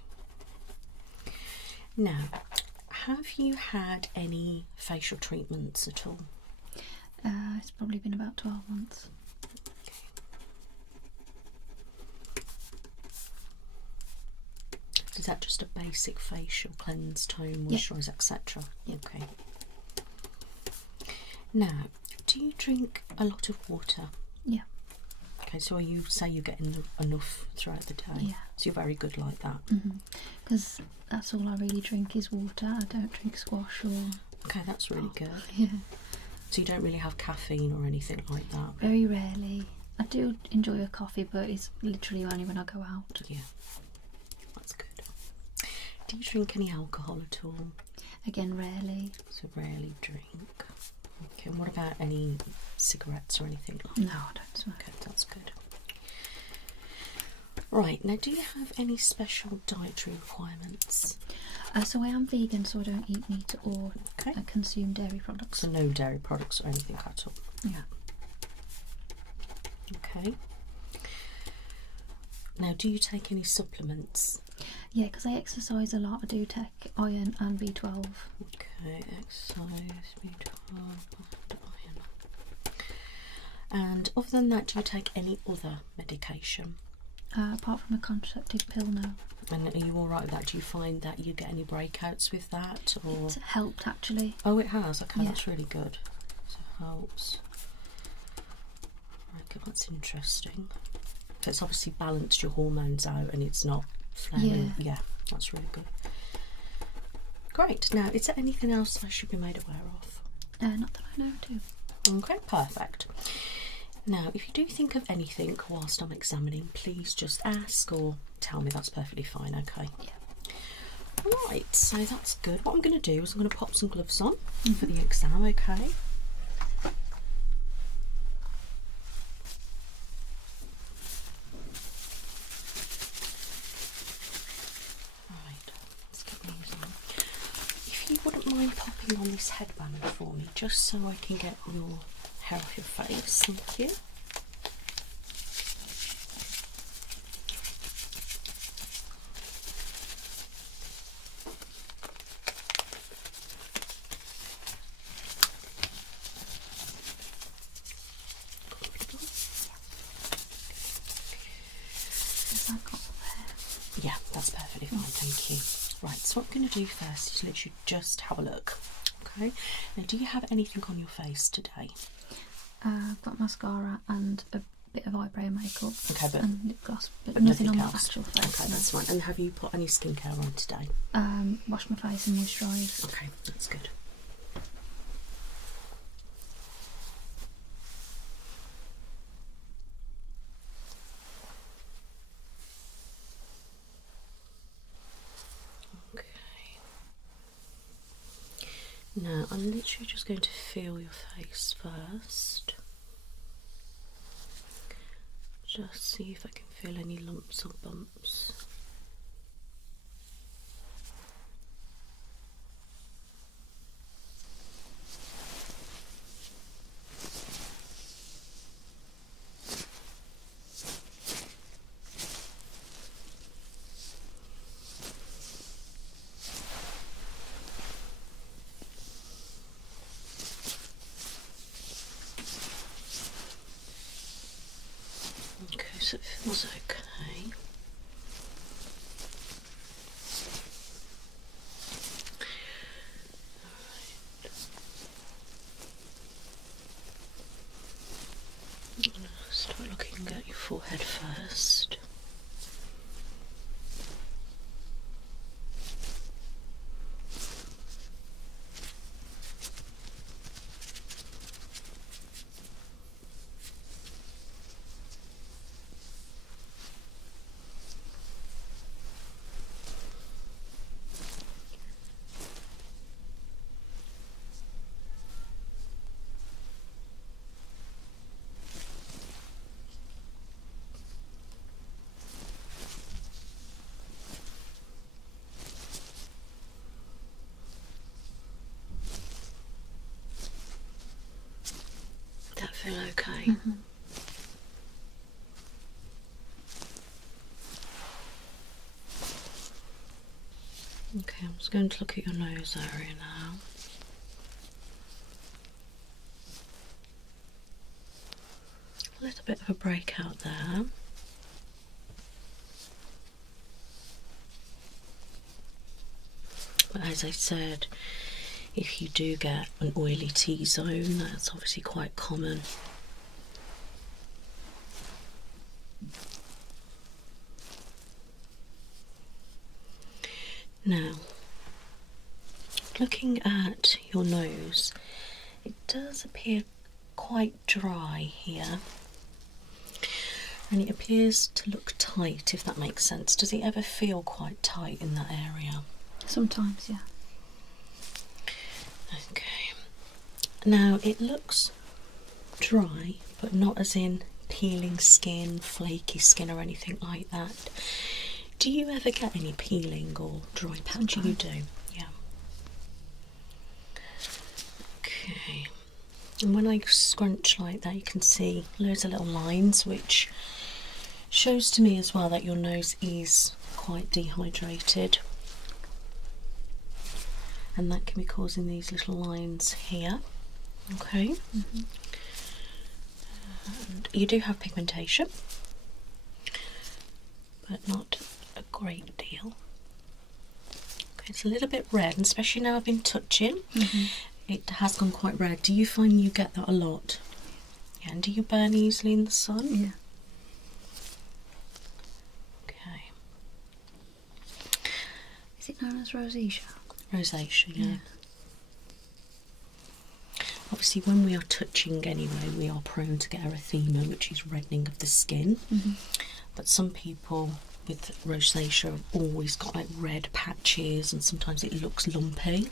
Now, have you had any facial treatments at all? It's probably been about 12 months. Is that just a basic facial cleanse, tone, moisturise, etc.? Okay. Now, do you drink a lot of water? Yeah. Okay, so you say you're getting enough throughout the day? Yeah. So you're very good like that? Because that's all I really drink is water. I don't drink squash or... Okay, that's really good. Yeah. So you don't really have caffeine or anything like that? Very rarely. I do enjoy a coffee, but it's literally only when I go out. Yeah, that's good. Do you drink any alcohol at all? Again, rarely. So rarely drink. Okay, and what about any cigarettes or anything like that? No, I don't smoke. Okay, that's good. Right, now do you have any special dietary requirements? So I am vegan, so I don't eat meat or Okay. consume dairy products. So no dairy products or anything at all? Yeah. Okay. Now, do you take any supplements? Yeah, because I exercise a lot. I do take iron and B12. Okay, exercise, B12, and iron. And other than that, do you take any other medication? Apart from a contraceptive pill now. And are you alright with that? Do you find that you get any breakouts with that? Or It's helped actually. oh, it has? Okay, Yeah. that's really good. So it helps. Okay, that's interesting. So it's obviously balanced your hormones out and it's not flaring. Yeah. Yeah, that's really good. great. Now, is there anything else I should be made aware of? Not that I know too. Okay, perfect. Now, if you do think of anything whilst I'm examining, please just ask or tell me. That's perfectly fine, okay? Yeah. Right, so that's good. What I'm going to do is I'm going to pop some gloves on for the exam, okay? If you wouldn't mind popping on this headband for me, just so I can get your hair off your face, thank you. Yeah, that's perfectly fine, thank you. Right, so what I'm going to do first is literally just have a look. Okay, now do you have anything on your face today? I've got mascara and a bit of eyebrow makeup, okay, and lip gloss, but nothing on else. my actual face. Okay, that's fine. And have you put any skincare on today? Wash my face and moisturise. Okay, that's good. Now, I'm literally just going to feel your face first. Just see if I can feel any lumps or bumps. Okay, so it feels okay. I'm going to start looking at your forehead first. That feel okay? Okay, I'm just going to look at your nose area now. A little bit of a breakout there. But as I said, if you do get an oily T-zone, that's obviously quite common. Now, looking at your nose, it does appear quite dry here. And it appears to look tight, if that makes sense. Does it ever feel quite tight in that area? Sometimes, yeah. Okay. Now, it looks dry, but not as in peeling skin, flaky skin or anything like that. Do you ever get any peeling or dry patching? You do? Yeah. Okay. And when I scrunch like that, you can see loads of little lines, which shows to me as well that your nose is quite dehydrated. And that can be causing these little lines here. Okay. And you do have pigmentation, but not a great deal. Okay, it's a little bit red, and especially now I've been touching, it has gone quite red. Do you find you get that a lot? Yeah, and do you burn easily in the sun? Yeah. Okay. Is it known as rosacea? Rosacea, yeah. Obviously, when we are touching anyway, we are prone to get erythema, which is reddening of the skin. But some people with rosacea have always got like red patches, and sometimes it looks lumpy.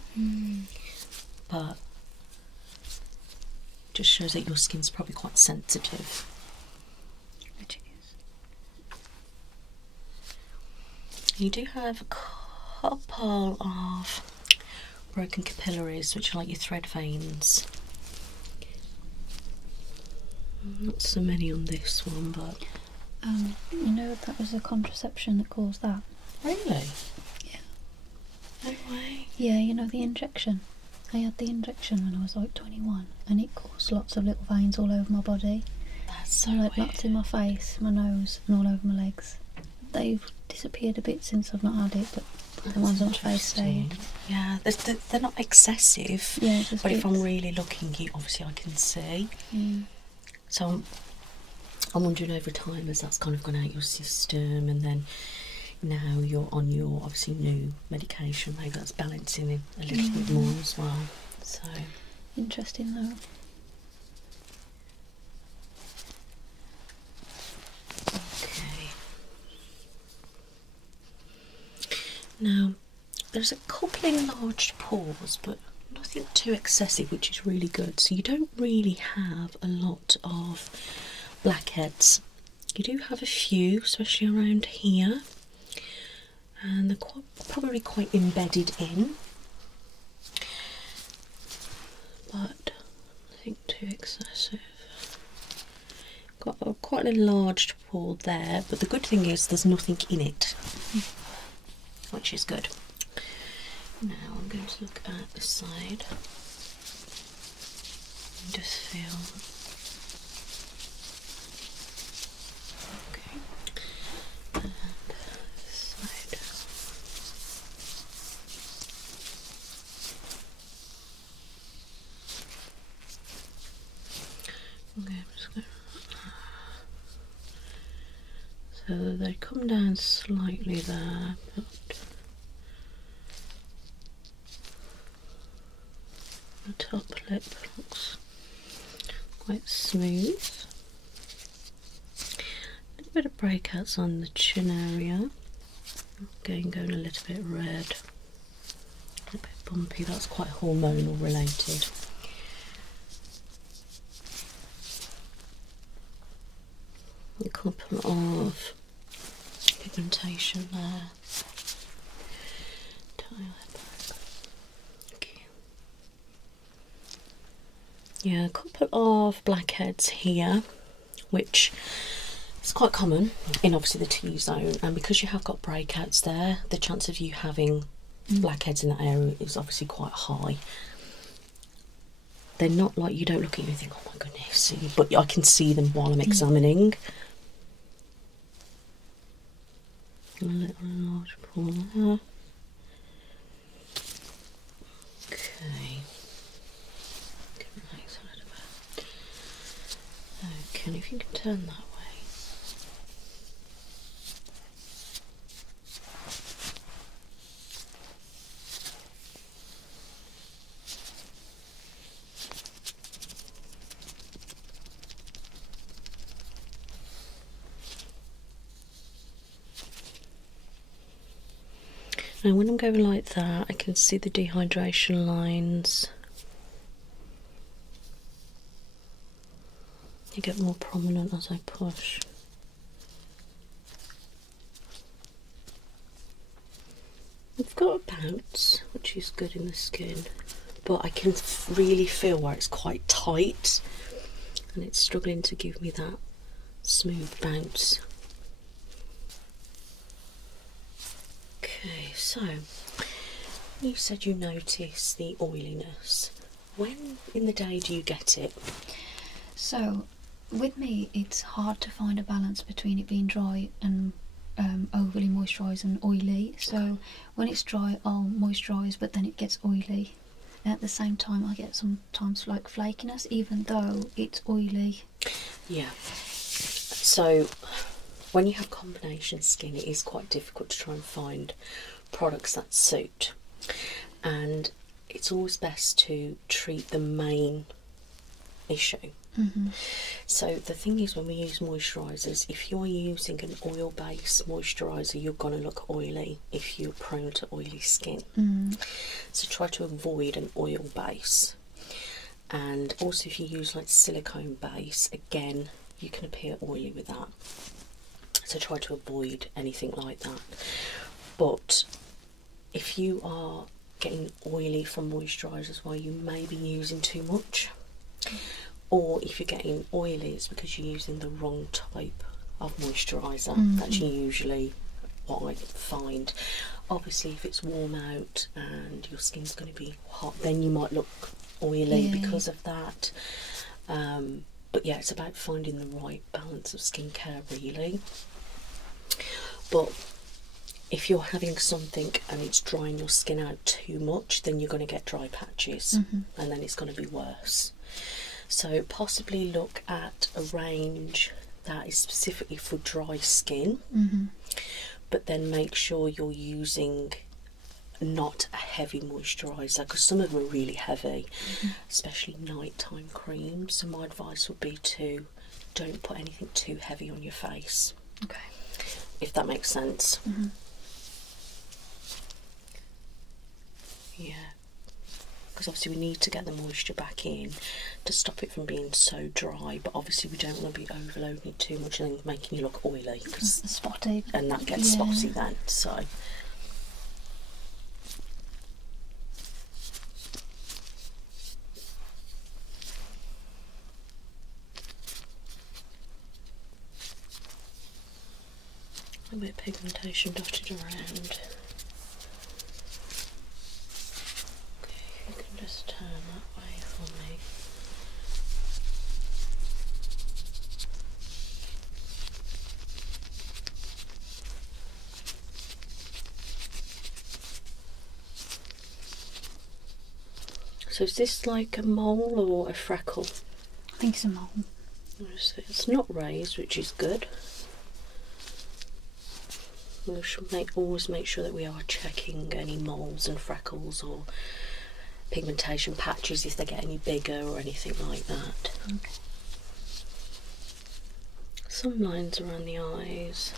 But it just shows that your skin's probably quite sensitive. Which it is. You do have a couple of broken capillaries, which are like your thread veins. Not so many on this one, but you know that was a contraception that caused that. really, Yeah. no way. Yeah, you know the injection. I had the injection when I was like 21, and it caused lots of little veins all over my body. That's so like weird. lots in my face, my nose, and all over my legs. They've disappeared a bit since I've not had it, but the ones on my face stayed. Yeah, they're not excessive. Yeah, just but if I'm bits. really looking, obviously I can see. Mm. So I'm wondering over time as that's kind of gone out your system, and then now you're on your obviously new medication, maybe that's balancing it a little bit more as well. So Interesting though. okay. Now there's a couple enlarged pores, but nothing too excessive, which is really good. So you don't really have a lot of blackheads. You do have a few, especially around here, and they're probably quite embedded in, but nothing too excessive. Got quite an enlarged pore there, but the good thing is there's nothing in it, which is good. Now I'm going to look at this side and just feel. Okay. And this side. Okay, I'm just going. So they come down slightly there, but the top lip looks quite smooth. A little bit of breakouts on the chin area. Again, going a little bit red. A little bit bumpy, that's quite hormonal related. A couple of pigmentation there. Tie that back. Okay. Yeah, a couple of blackheads here, which is quite common in obviously the T-zone, and because you have got breakouts there, the chance of you having blackheads in that area is obviously quite high. They're not like, you don't look at you and think, oh my goodness, but I can see them while I'm examining. A little enlarged pore there. Okay. Relax a little bit. Okay, if you can turn that way. Now when I'm going like that, I can see the dehydration lines. They get more prominent as I push. We've got a bounce, which is good in the skin, but I can really feel where it's quite tight and it's struggling to give me that smooth bounce. Okay, so you said you notice the oiliness. When in the day do you get it? So, with me, it's hard to find a balance between it being dry and overly moisturised and oily. So, when it's dry, I'll moisturise, but then it gets oily. And at the same time, I get sometimes like flakiness, even though it's oily. Yeah. So, when you have combination skin, it is quite difficult to try and find products that suit. and it's always best to treat the main issue. So the thing is, when we use moisturisers, if you're using an oil-based moisturiser, you're going to look oily if you're prone to oily skin. So try to avoid an oil base. And also, if you use like silicone base, again, you can appear oily with that. So try to avoid anything like that. But if you are getting oily from moisturisers, well, you may be using too much. Or if you're getting oily, it's because you're using the wrong type of moisturiser. That's usually what I find. Obviously, if it's warm out and your skin's going to be hot, then you might look oily because of that. But yeah, it's about finding the right balance of skincare, really. But if you're having something and it's drying your skin out too much, then you're going to get dry patches, and then it's going to be worse. So possibly look at a range that is specifically for dry skin, but then make sure you're using not a heavy moisturiser, because some of them are really heavy, especially nighttime creams. So my advice would be to don't put anything too heavy on your face. Okay. If that makes sense. Yeah. Because obviously we need to get the moisture back in to stop it from being so dry, but obviously we don't want to be overloading it too much and then making you look oily, Spotty. and that gets spotty then. So a bit of pigmentation dotted around. Okay, you can just turn that way for me. So is this like a mole or a freckle? I think it's a mole. It's not raised, which is good. We should always make sure that we are checking any moles and freckles or pigmentation patches if they get any bigger or anything like that. Okay. Some lines around the eyes,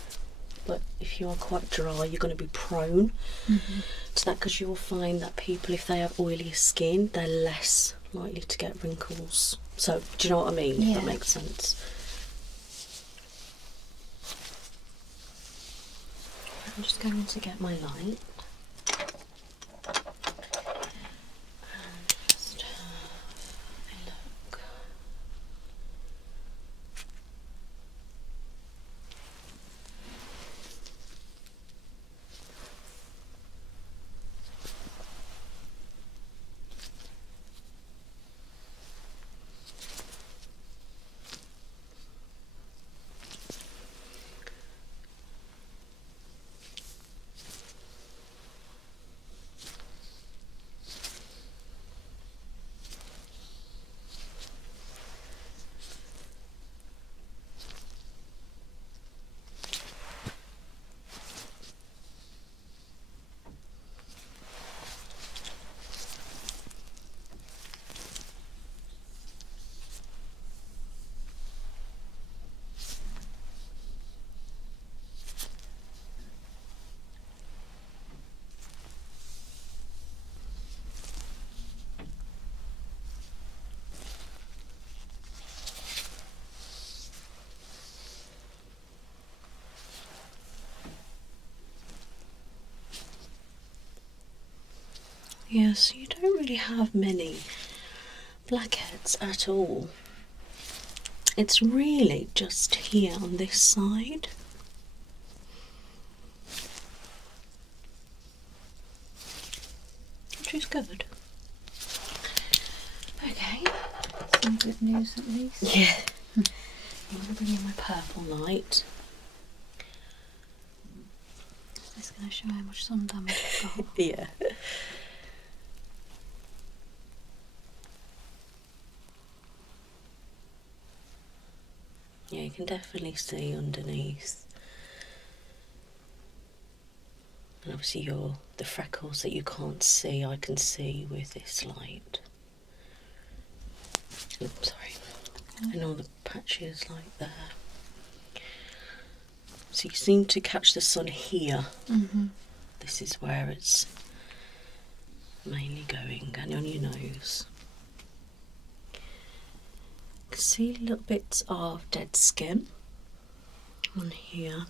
but if you are quite dry, you're going to be prone to that, because you'll find that people, if they have oilier skin, they're less likely to get wrinkles. So do you know what I mean? If that makes sense. I'm just going to get my light and just have a look. Yes, you don't really have many blackheads at all. It's really just here on this side. Which is good. Okay. Some good news at least. Yeah. I'm going to bring in my purple light. This is going to show how much sun damage I've got. Yeah. Yeah, you can definitely see underneath. And obviously the freckles that you can't see, I can see with this light. Oops, sorry. And all the patches like there. So you seem to catch the sun here. This is where it's mainly going, and on your nose. You can see little bits of dead skin on here.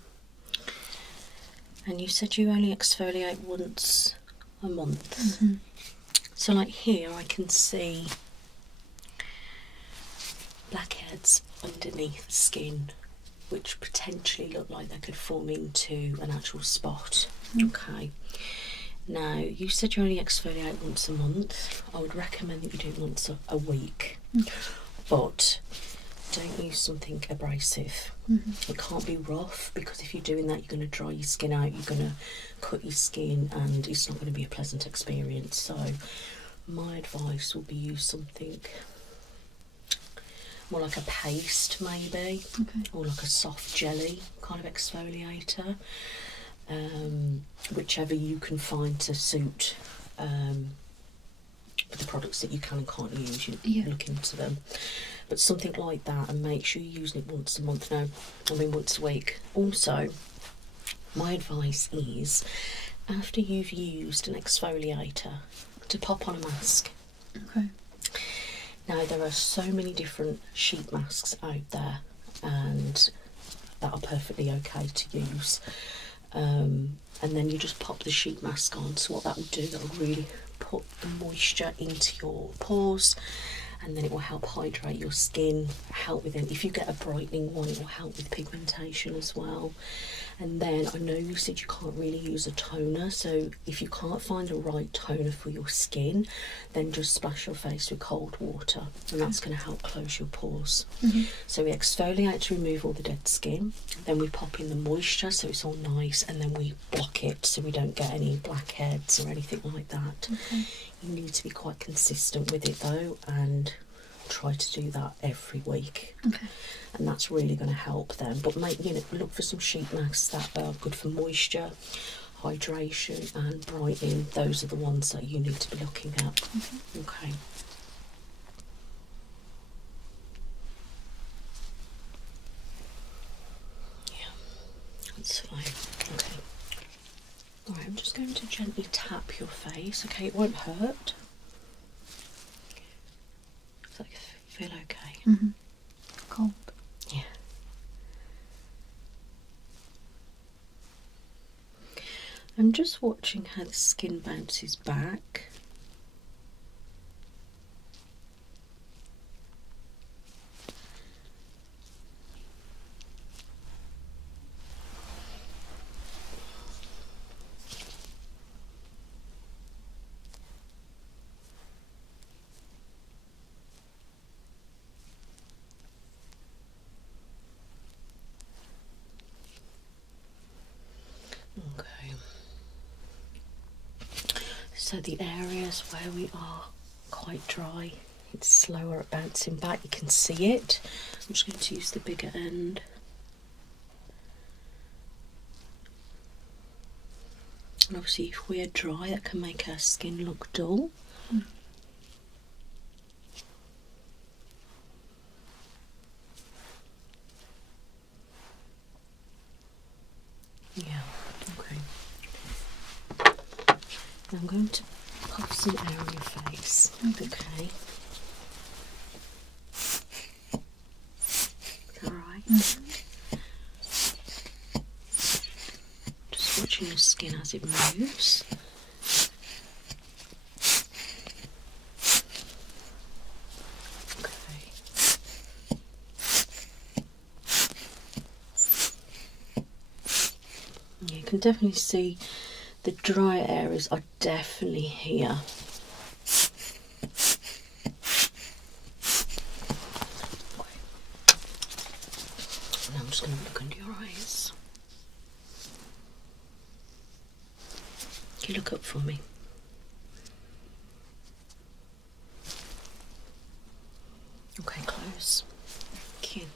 And you said you only exfoliate once a month. So like here I can see blackheads underneath the skin, which potentially look like they could form into an actual spot. Okay. Now, you said you only exfoliate once a month. I would recommend that you do it once a week. But don't use something abrasive. It can't be rough, because if you're doing that, you're going to dry your skin out, you're going to cut your skin, and it's not going to be a pleasant experience. So my advice would be use something more like a paste maybe, or like a soft jelly kind of exfoliator, whichever you can find to suit the products that you can and can't use. You look into them, but something like that, and make sure you're using it once a month. Now, I mean once a week. Also, my advice is, after you've used an exfoliator, to pop on a mask. Now, there are so many different sheet masks out there, and that are perfectly okay to use. And then you just pop the sheet mask on. So what that will do, that will really put the moisture into your pores, and then it will help hydrate your skin, help with it. If you get a brightening one, it will help with pigmentation as well. And then I know you said you can't really use a toner, so if you can't find a right toner for your skin, then just splash your face with cold water, and that's going to help close your pores. So we exfoliate to remove all the dead skin, then we pop in the moisture so it's all nice, and then we block it so we don't get any blackheads or anything like that. You need to be quite consistent with it though, and try to do that every week. And that's really going to help them. But look for some sheet masks that are good for moisture, hydration and brightening. Those are the ones that you need to be looking at. Okay. Yeah, that's fine. Okay. Alright, I'm just going to gently tap your face. Okay, it won't hurt. Does that feel okay? Cold. Yeah. I'm just watching how the skin bounces back. Okay. So the areas where we are quite dry, it's slower at bouncing back. You can see it. I'm just going to use the bigger end. And obviously if we're dry, that can make our skin look dull. Yeah, okay. I'm going to pop some air on your face. Okay. Is that alright? Just watching your skin as it moves. You can definitely see the dry areas are definitely here. Now I'm just going to look under your eyes. Can you look up for me? Okay, close. Thank you.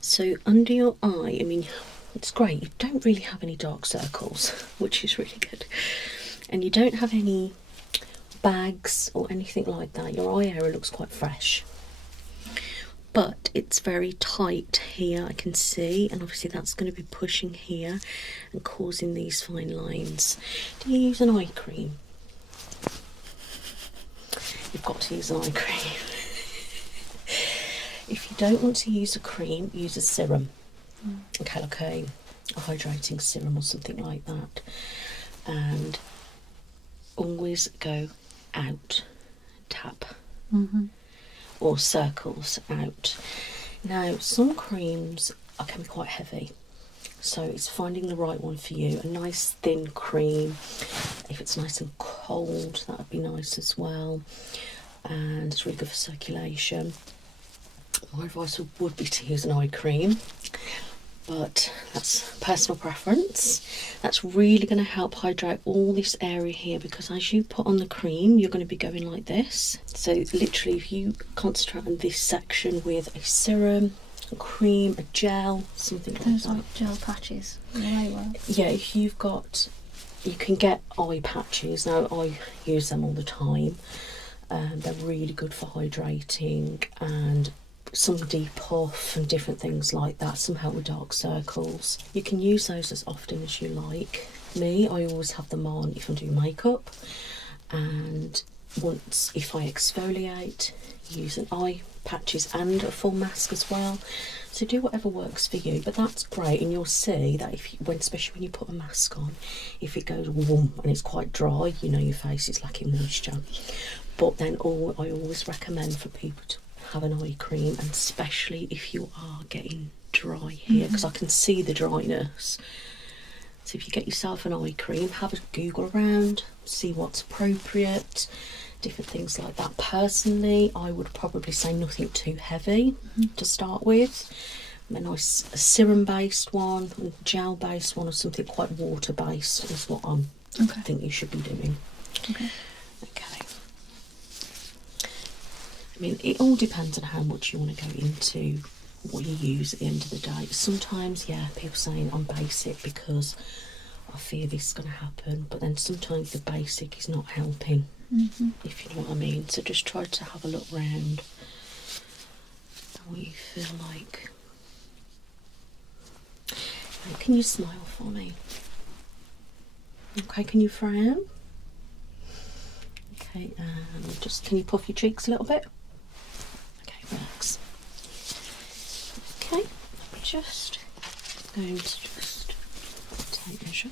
So under your eye, I mean, it's great. You don't really have any dark circles, which is really good. And you don't have any bags or anything like that. Your eye area looks quite fresh. But it's very tight here, I can see, and obviously that's going to be pushing here and causing these fine lines. Do you use an eye cream? You've got to use an eye cream. If you don't want to use a cream, use a serum. Okay, like a hydrating serum or something like that. And always go out, tap. Or circles out. Now, some creams can be quite heavy, so it's finding the right one for you. A nice thin cream, if it's nice and cold, that would be nice as well, and it's really good for circulation. My advice would be to use an eye cream, but that's personal preference. That's really going to help hydrate all this area here, because as you put on the cream, you're going to be going like this. So literally, if you concentrate on this section with a serum, a cream, a gel, something like Those that. like gel patches, they work. Yeah, if you've got, you can get eye patches. Now, I use them all the time. They're really good for hydrating, and some depuff and different things like that. Some help with dark circles. You can use those as often as you like. Me, I always have them on if I'm doing makeup, and once, if I exfoliate, use an eye patches and a full mask as well. So do whatever works for you, but that's great. And you'll see that if you, especially when you put a mask on, if it goes warm and it's quite dry, you know your face is lacking moisture. But then I always recommend for people to have an eye cream, and especially if you are getting dry here, because I can see the dryness. So if you get yourself an eye cream, have a Google around, see what's appropriate, different things like that. Personally, I would probably say nothing too heavy to start with. A nice serum based one, a gel based one, or something quite water based is what I think you should be doing. Okay. I mean, it all depends on how much you want to go into what you use at the end of the day. Sometimes, yeah, people saying I'm basic because I fear this is going to happen, but then sometimes the basic is not helping, if you know what I mean. So just try to have a look round and what you feel like. Right, can you smile for me? Okay, can you frown? Okay, and just, can you puff your cheeks a little bit? Okay, relax. Okay, I'm just going to just take a measure.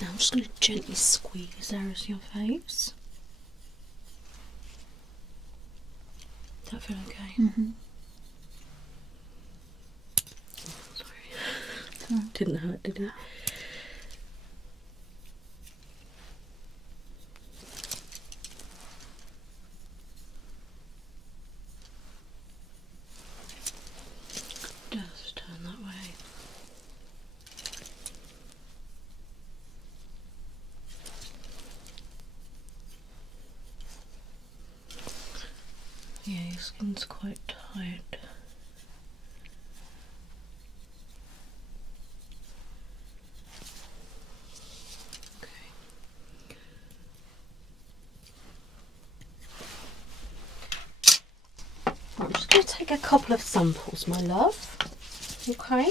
Now I'm just going to gently squeeze areas of your face. Does that feel okay? Sorry. Didn't hurt, did it? Just turn that way. Yeah, your skin's quite tight. I'm just going to take a couple of samples, my love. Okay.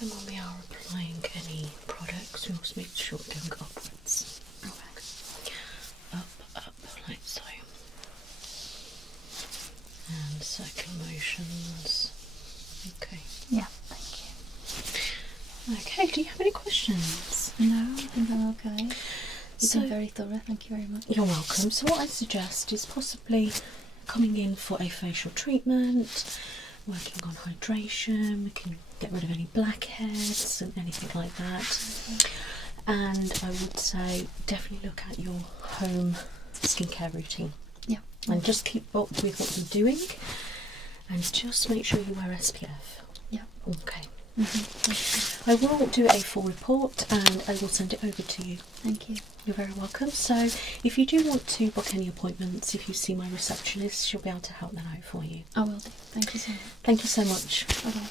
And when we are applying any products, we must make sure we're going upwards. Up, like so. And circular motions. Okay. Yeah, thank you. Okay, do you have any questions? No, I think I'm okay. You've So, been very thorough, thank you very much. You're welcome. So what I suggest is possibly coming in for a facial treatment, working on hydration, we can get rid of any blackheads and anything like that. And I would say definitely look at your home skincare routine. Yeah. And just keep up with what you're doing and just make sure you wear SPF. Yeah. Okay. Mm-hmm. I will do a full report and I will send it over to you. Thank you. You're very welcome. So if you do want to book any appointments, if you see my receptionist, she'll be able to help that out for you. I will do. Thank you so much. Thank you so much. Bye-bye.